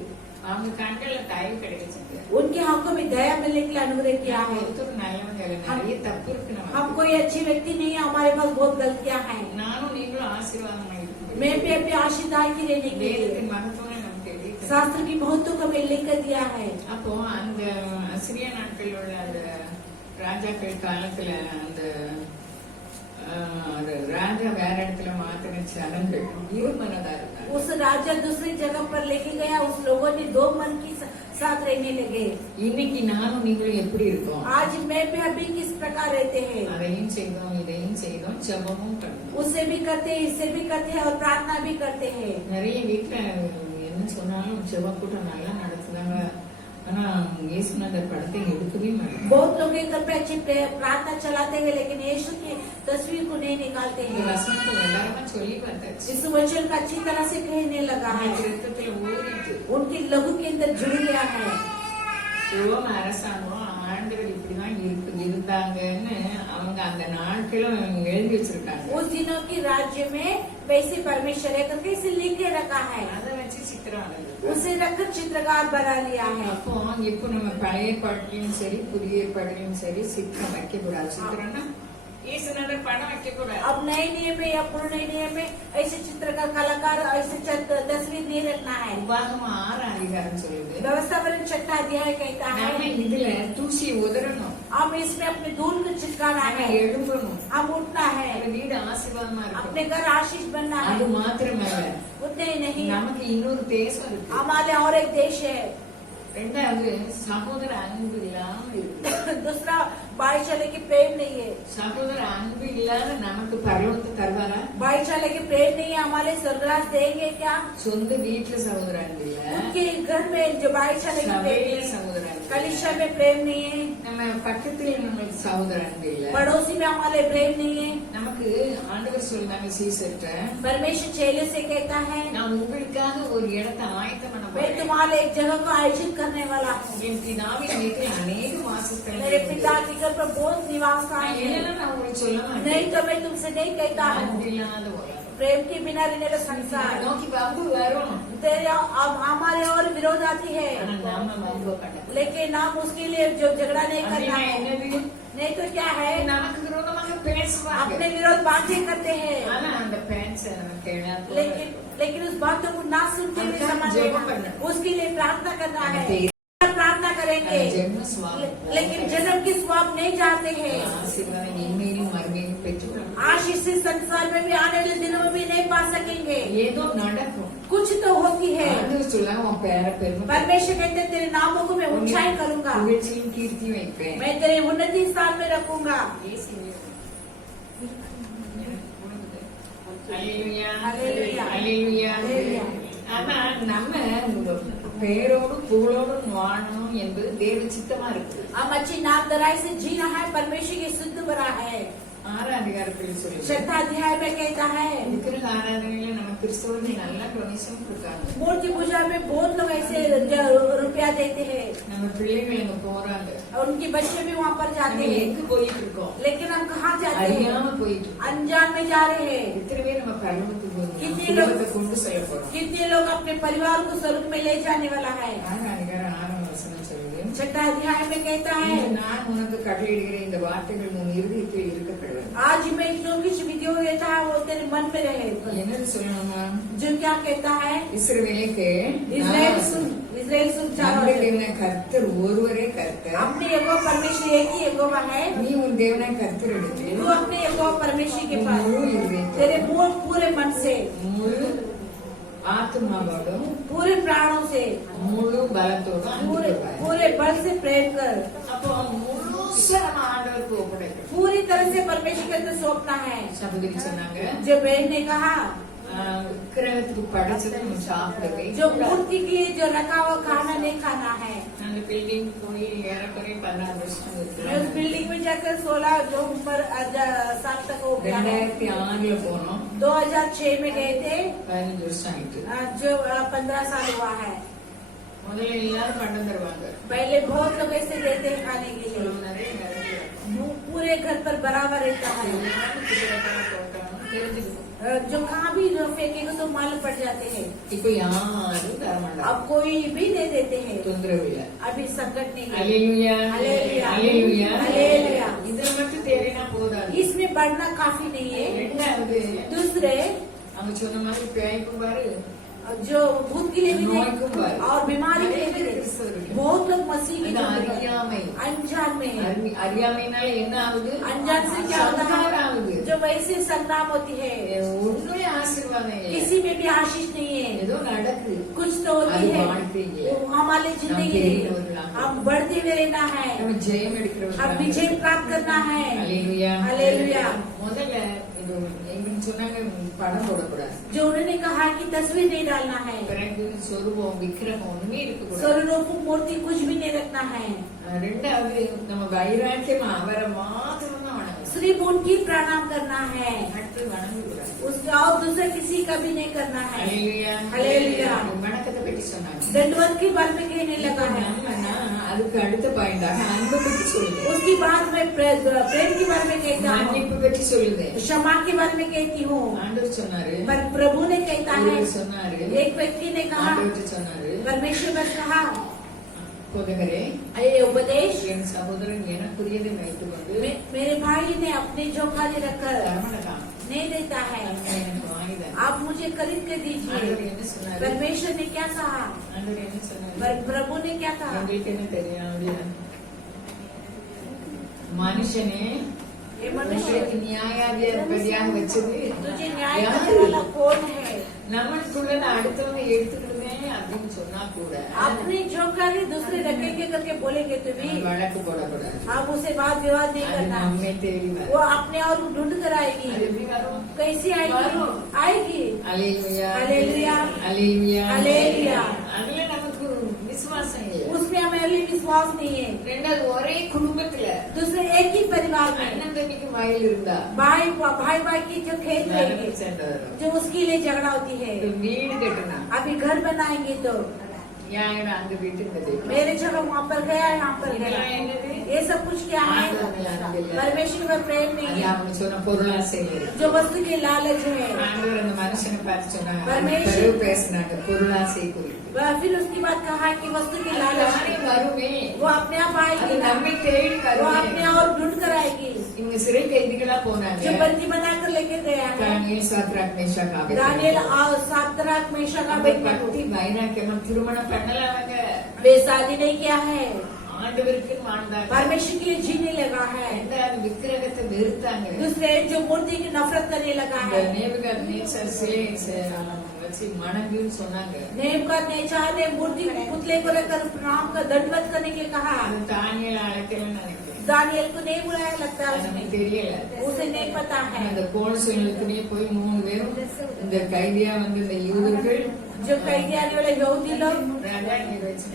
அவங்க கண்கள்ல தயவு கிடைச்சிருக்கு. उनके आंखों में दया मिलने के लिए अनुग्रह किया है। ஒருத்தர் நல்லவங்க இல்ல, நிறைய தப்பு இருக்கு हम நமக்கு. कोई अच्छे व्यक्ति नहीं है, हमारे पास बहुत गलतियां हैं। நானும் நீங்களும் ஆசீர்வாதமா मैं भी இருக்கணும். अपने आशीर्वाद की रहने के लिए வேதத்தின் மகத்துவம் நமக்கு தெரியுது. शास्त्र की महत्व को हमें लेकर दिया है। அப்போ அந்த அசிரிய நாட்களில் உள்ள அந்த ராஜாக்கள் காலத்துல அந்த ராஜா வேற இடத்துல மாத்தின ஜனங்கள் இருமனதா இருந்தாங்க. उस राजा दूसरी जगह पर लेके गया, उस लोगों ने 2 मन के साथ रहने लगे। இன்னைக்கு நானும் நீங்களும் எப்படி இருக்கோம்? आज मैं भी अभी किस प्रकार रहते हैं। அதையும் செய்தோம் இதையும் செய்தோம் ஜெபமும் பண்ணோம். उससे भी करते हैं, इससे भी करते हैं और प्रार्थना भी करते हैं। நிறைய வீட்டுல என்ன சொன்னாலும் ஜெப கூட்டம் நல்லா நடத்துதாங்க. ஆனா இயேசுநாதர் படத்தை எடுக்கவே மாட்டாங்க. बहुत लोग एक घर पे अच्छी प्रार्थना चलाते हैं लेकिन यीशु की तस्वीर को नहीं निकालते இந்த हैं। வசனத்தை எல்லாருமே சொல்லி பார்த்தாச்சு. इस वचन को अच्छी तरह से कहने लगा है। ரத்தத்துல ஊறிட்டு उनके लहू के अंदर जुड़ गया है। ரோம அரசாங்கம் ஆண்டவர் இப்படிதான் இருந்தாங்கன்னு அவங்க அந்த நாட்களும் எழுதி வச்சிருக்காங்க. उस दिनों की राज्य में वैसे परमेश्वर है करके इसे लिख के रखा है। அதை வச்சு சித்திரம் அழகு. उसे रखकर चित्रकार बना लिया है। அப்போ இப்போ நம்ம பழைய ஏற்பாட்டிலும் சரி புதிய ஏற்பாட்டிலும் சரி சித்திரம் வைக்க கூடாது. சித்திரம்னா இயேசுநாதர் படம் வைக்க கூடாது. अब नए नियम में या पुराने नियम में ऐसे चित्र का कलाकार ऐसे तस्वीर नहीं रखना है। உபாகமம் 6 அதிகாரம் சொல்லுது व्यवस्थापन 6 अध्याय कहता है நாம இதுல தூசி உதறணும், हम इसमें अपने धूल को चिपकाना நாம है, எழும்பணும், हम उठना है, நம்ம வீடு ஆசீர்வாதமா अपने இருக்கும். घर आशीष बनना அது है। மாத்திரமல்ல, उतने ही नहीं, நமக்கு இன்னொரு தேசம் இருக்கு. हमारे और एक देश है। ரெண்டாவது சகோதர அன்பு இல்லாம இருக்கு. दूसरा भाईचारे की प्रेम नहीं है। சகோதர அன்பு இல்லாத நமக்கு பரலோகத்தை தருவாரா? भाईचारे की प्रेम नहीं है, हमारे स्वर्गराज देंगे क्या? சொந்த வீட்டுல சகோதர அன்பு இல்ல, उनके घर में जो भाईचारे की प्रेम சபையில नहीं है, சகோதர அன்பு இல்ல, कलिशा में प्रेम नहीं है, நம்ம பக்கத்துல நம்மளுக்கு சகோதர அன்பு இல்ல. पड़ोसी में हमारे प्रेम नहीं है। நமக்கு ஆண்டவர் சொல்றாங்க சீசர்ட்ட, परमेश्वर चेले से कहता है நான் உங்களுக்காக ஒரு இடத்தை ஆயத்தம் பண்ண मैं போறேன். तुम्हारे एक जगह को आयोजित करने वाला हूँ। என் பிதாவின் வீட்டில் அநேக मेरे வாசஸ்தலங்கள் पिता உண்டு. के घर पर बहुत निवास स्थान நான் है। என்னன்னா நான் உங்களுக்கு சொல்ல नहीं மாட்டேன். तो मैं तुमसे नहीं कहता हूँ। அன்பில்லாத உலகம். प्रेम के बिना रहने का संसार நோக்கி வம்பு வரும், तेरे अब हमारे और विरोध आती है, ஆனா நாம வம்பு பண்ண लेकिन हम उसके लिए जो झगड़ा नहीं करना है। என்னது नहीं तो क्या है, நமக்கு விரோதமாக பேசுவாங்க. अपने विरोध बातें करते हैं, ஆனா அந்த பேச்ச நம்ம கேளாத लेकिन उस बातों को ना सुनते हुए हम समझ जप लेना, करना। उसके लिए प्रार्थना करना है। हम प्रार्थना करेंगे, ஜென்ம சுவாபம். लेकिन जन्म की स्वाब नहीं जानते हैं। ஆசீர்வாதம் இன்மையிலும் மறுமையிலும் பெற்றுக்கொள்ளணும். आशीष इस संसार में भी आने वाले दिनों में भी नहीं पा सकेंगे। ஏதோ நடக்கும். कुछ तो होती है। ஆண்டவர் சொல்றாங்க, உன் பேரை பெருமை परमेश्वर कहते हैं, तेरे नामों को मैं ऊंचाई करूंगा, புகழ்ச்சியும் கீர்த்தியும் வைப்பேன். मैं तेरे उन्नति स्थान में रखूंगा। அல்லேலூயா. அல்லேலூயா. அல்லேலூயா. அல்லேலூயா. ஆனா நம்ம பேரோடும் புகழோடும் வாழணும் என்பது தேவ சித்தமா இருக்கு. हम अच्छी नामधराई से जीना है, परमेश्वर की शुद्ध बना है। 6 அதிகாரத்தில் சொல்லுது, 6 अध्याय में कहता है விக்கிரக ஆராதனையில நம்ம கிறிஸ்தவர்கள் நல்ல டொனேஷன் கொடுக்காங்க. मूर्ति पूजा में बहुत लोग ऐसे रुपया देते हैं நம்ம பிள்ளைகள் அங்க போறாங்க, और उनके बच्चे भी वहाँ पर जाते நம்ம हैं, எங்க போயிட்டு இருக்கோம்? लेकिन हम कहाँ जाते हैं? அறியாம போயிட்டு இருக்கோம். अनजान में जा रहे हैं। எத்தனை பேர் நம்ம பரலோகத்துக்கு போகணும்? கித்தனை குடும்பத்தை கொண்டு செல்ல போறோம். कितने लोग अपने परिवार को स्वर्ग में ले जाने वाला है। 6 அதிகாரம் 6 வசனம் சொல்லுது, 6 अध्याय में कहता है நான் உனக்கு கட்டளையிடுகிற இந்த வார்த்தைகள் உன் இருதயத்தில் இருக்கப்படுவது. आज मैं जो कुछ विधियों देता है वो तेरे मन में रहे। என்னது சொல்லணுமா? जो क्या कहता है, இஸ்ரவேலுக்கு इजराइल सुन चारों நம்முடைய ओर। தேவனாய் கர்த்தர் ஒருவரே கர்த்தர். अपने एगो परमेश्वर एक ही एगो है। நீ உன் தேவனாய் கர்த்தர் எடுத்து तू अपने एगो परमेश्वर के पास முழு இருதயத்தோடும், तेरे पूरे मन से, முழு ஆத்மாவோடும், पूरे प्राणों से, முழு பலத்தோடும் அன்பு पूरे கூர்வாய். पूरे बल से प्रेम कर। அப்போ முழுசா நம்ம ஆண்டவருக்கு ஒப்படைக்கணும். पूरी तरह से परमेश्वर के अंदर सौंपना है। சகோதரி சொன்னாங்க, जो बहन ने कहा, விக்கிரகத்துக்கு படைச்சதை நம்ம சாப்பிடவே जो मूर्ति के लिए जो रखा हुआ खाना नहीं खाना है। அந்த பில்டிங் போய் ஏறக்குறைய 16 வருஷம் मैं उस இருக்கு. बिल्डिंग में जाकर 16 जो ऊपर 7 तक हो गया है। 2006 போனோம், 2006 में गए थे, 15 வருஷம் ஆயிட்டு. जो 15 साल हुआ है। முதல்ல எல்லாரும் பண்டம் தருவாங்க, पहले बहुत लोग ऐसे देते हैं खाने के लिए, நிறைய நிறைய पूरे घर पर बराबर रहता है। தெரிஞ்சுக்கணும். जो कहाँ भी जो फेंकेगा तो मालूम पड़ जाते हैं। இப்ப யாரும் தர மாட்டாங்க, अब कोई भी दे देते हैं, தொந்தரவு இல்ல. अभी संकट नहीं है। அல்லேலூயா. அல்லேலூயா. அல்லேலூயா. அல்லேலூயா. இதுல மட்டும் தேறினா போதாது. इसमें बढ़ना काफी नहीं है। ரெண்டாவது दूसरे அவங்க சொன்ன மாதிரி பேய்க்கு பாரு, जो भूत के लिए भी नौय को नहीं बार। और बीमारी के लिए भी நிறைய नहीं। கிறிஸ்தவர்கள் बहुत लोग मसीह की அது तरफ அறியாமை. अनजान में है। அறியாமைனால என்ன ஆகுது? अनजान से क्या होता சங்காரம் है, ஆகுது. जो वैसे संग्राम होती है, ஒண்ணுமே ஆசீர்வாதம் இல்லை. किसी में भी आशीष नहीं है। ஏதோ நடக்குது. कुछ तो होती அது है, வாழ்க்கை இல்லை. वो हमारी जिंदगी हम नहीं। பெரியவர்களாக हम बढ़ते हुए रहना है, நம்ம ஜெயம் हम எடுக்கிறவர்கள். विजय प्राप्त करना है। அல்லேலூயா. हालेलुया। முதல்ல இது எங்களுக்கு சொன்னாங்க, படம் போடக்கூடாது. जो उन्होंने कहा कि तस्वीर नहीं डालना है, பிறகு சொருபம் விக்கிரகம் ஒண்ணுமே இருக்கக்கூடாது. स्वरूप मूर्ति कुछ भी नहीं रखना है। ரெண்டாவது நம்ம வைராக்கியம் அவரை மாத்திரம் தான் வணங்கணும். सिर्फ उनकी प्रणाम करना है, அடுத்து வணங்கக்கூடாது. उसका और दूसरे किसी का भी नहीं करना है। அல்லேலூயா. அல்லேலூயா. வணக்கத்தை பற்றி சொன்னாங்க. दंडवत के बारे में कहने लगा है। நம்மனா அதுக்கு அடுத்த பாயிண்டாக அன்பை பற்றி சொல்லுது, उसकी बात में प्रेम के बारे में कहता हूँ, மன்னிப்பு பற்றி சொல்லுது. क्षमा के बारे में कहती हूँ। ஆண்டவர் சொன்னாரு, पर प्रभु ने कहता है, ஒருவர் சொன்னாரு, एक व्यक्ति ने कहा, ஆண்டவர் சொன்னாரு, परमेश्वर ने कहा, போதகரே ये उपदेश என் சகோதரன் எனக்குரியதை வைத்துக் கொண்டு मेरे भाई ने अपने जो खाली रखकर தரமணக்காம் नहीं देता है, எனக்கு வாங்கிதான் आप मुझे खरीद के ஆண்டவர் दीजिए। என்ன சொன்னாரு परमेश्वर ने क्या कहा? ஆண்டவர் என்ன சொன்னாரு प्रभु ने क्या कहा? உங்களுக்கு என்ன தெரியும் அப்படின்னா மனுஷனே ये मनुष्य மனுஷனுக்கு நியாயாதிபதியாக வச்சது तुझे न्याय யாரு? करने वाला कौन है? நம்மளுக்குள்ள நான் அடுத்தவங்க எடுத்துக்கிடுவேன் அப்படின்னு சொன்னா கூட अपनी जो कार्य दूसरे रखेंगे करके बोलेंगे நம்ம तुम्हें, வழக்கு போடக்கூடாது आप उसे वाद विवाद नहीं அது करना। நம்மை தேடி வரும். वो अपने और ढूंढ कर आएगी। அது எப்படி வரும் कैसी आएगी? वरुण। आएगी। அல்லேலூயா அல்லேலூயா. அல்லேலூயா அல்லேலூயா. அதுல நமக்கு விசுவாசம் இல்லை उसमें हमें अभी विश्वास नहीं है। ரெண்டாவது ஒரே குடும்பத்துல दूसरे एक ही परिवार में அண்ணன் தம்பிக்கு வயல் இருந்தா भाई भाई की जो खेत रहेगी, சண்டை வரும். जो उसके लिए झगड़ा होती है। இப்ப வீடு கட்டணும் अभी घर बनाएंगे तो என் இடம் அங்க வீட்டு இருந்தது मेरे जगह वहाँ पर गया, यहाँ पर गया। இதெல்லாம் என்னது? ये सब कुछ क्या है? परमेश्वर पर प्रेम அது नहीं है, அவங்க சொன்ன பொருளாசை இருக்கு. जो वस्तु के लालच है। ஆண்டவர் அந்த மனுஷனை பார்த்து சொன்னாங்க பரமேஸ்வரன். பிறகு பேசினாங்க பொருளாசை குறித்து वह फिर उसके बाद कहा कि वस्तु की लालच தானே வருமே वो अपने आप அது आएगी ना, நம்மை தேடி वो अपने வருமே और ढूंढ कर आएगी। இவங்க சிறை கைதிகளா जो போனாங்க बंदी बनाकर लेके गया है தானியேல் சாத்ராக் மேஷாக் ஆபேத்நேகோ. दानियल और सातराक मेशक அந்த अबेदनगो, பக்தி வைராக்கியம் திருமணம் பண்ணல அவங்க वे शादी नहीं किया है, ஆண்டவருக்கு வாழ்ந்தாங்க परमेश्वर के लिए जीने लगा है। ரெண்டாவது விக்கிரகத்தை வெறுத்தாங்க दूसरे जो मूर्ति की नफरत करने लगा இந்த है। நேபுகாத்நேச்சர் சிலையை வச்சு வணங்குன்னு சொன்னாங்க नेबूकदनेस्सर ने मूर्ति पुतले को लेकर प्रणाम कर दंडवत करने के लिए कहा। அது தானியேல் அழைக்கலன்னு நினைக்கிறேன் दानियल को नहीं बुलाया लगता है அது उसने, நமக்கு தெரியல उसे नहीं पता है। அந்த கோண சூழ்நிலைக்குள்ளேயே போய் 3 பேரும் இந்த கைதியா வந்து இந்த யூதர்கள் जो कैदी आने वाले यहूदी लोग, ராஜா நீ வச்சு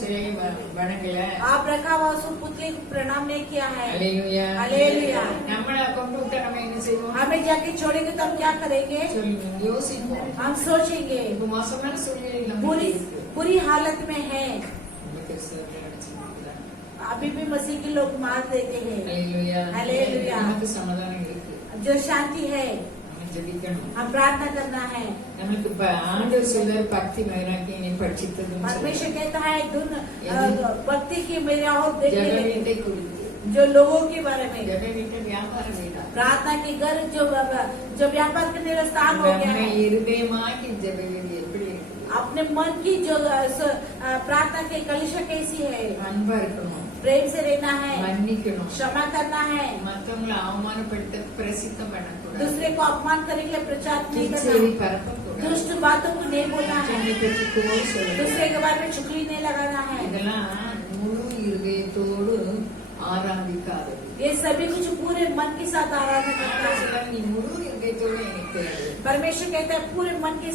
சிலையை வணங்கல आप रखा हुआ उस पुतले को प्रणाम नहीं किया है। அல்லேலூயா हालेलुया। நம்மள கொண்டு விட்டா நம்ம என்ன செய்வோம் हमें जाके छोड़ेंगे तो हम क्या करेंगे? சொல்லுங்க யோசிப்போம் हम सोचेंगे இப்ப மோசமான சூழ்நிலை बुरी நமக்கு बुरी हालत में है। கிறிஸ்தவர்கள் அடிச்சிருக்கிறாங்க. अभी भी मसीह के लोग मार देते हैं। அல்லேலூயா அல்லேலூயா. நமக்கு சமாதானம் இருக்கு जो शांति है நம்ம ஜெபிக்கணும் हम प्रार्थना करना है। நமக்கு இப்ப ஆண்டவர் சொல்ற பக்தி வைராக்கியம் நீ படிச்சிட்டதுன்னு परमेश्वर कहता है भक्ति की मेरे और देखने ஜெப लगे, வீட்டை குறித்து जो लोगों के बारे में। ஜெப வீட்டை வியாபார வீடா प्रार्थना के घर जो व्यापार करने का स्थान हो गया நம்ம है। இருதயமாகி ஜெப வீடு எப்படி இருக்கு अपने मन की जो प्रार्थना की कलिशा कैसी है? அன்பா இருக்கணும் प्रेम से रहना है, மன்னிக்கணும் क्षमा करना है, மத்தவங்களை அவமானப்படுத்த பிரசித்தம் பண்ணக்கூடாது दूसरे को अपमान करने के लिए प्रचार नहीं செய்தி करना, பரப்பக்கூடாது दुष्ट बातों को नहीं बोलना है, மற்றவங்களை பற்றி கோல் சொல்லக்கூடாது. दूसरे के बारे में चुगली नहीं लगाना है। இதெல்லாம் முழு இருதயத்தோடு ஆரம்பிக்காதது ये सभी कुछ पूरे मन के साथ आराधना करना ஆண்டவர் है। சொல்றாரு, நீ முழு இருதயத்தோடு எனக்கு தேவை परमेश्वर कहता है पूरे मन के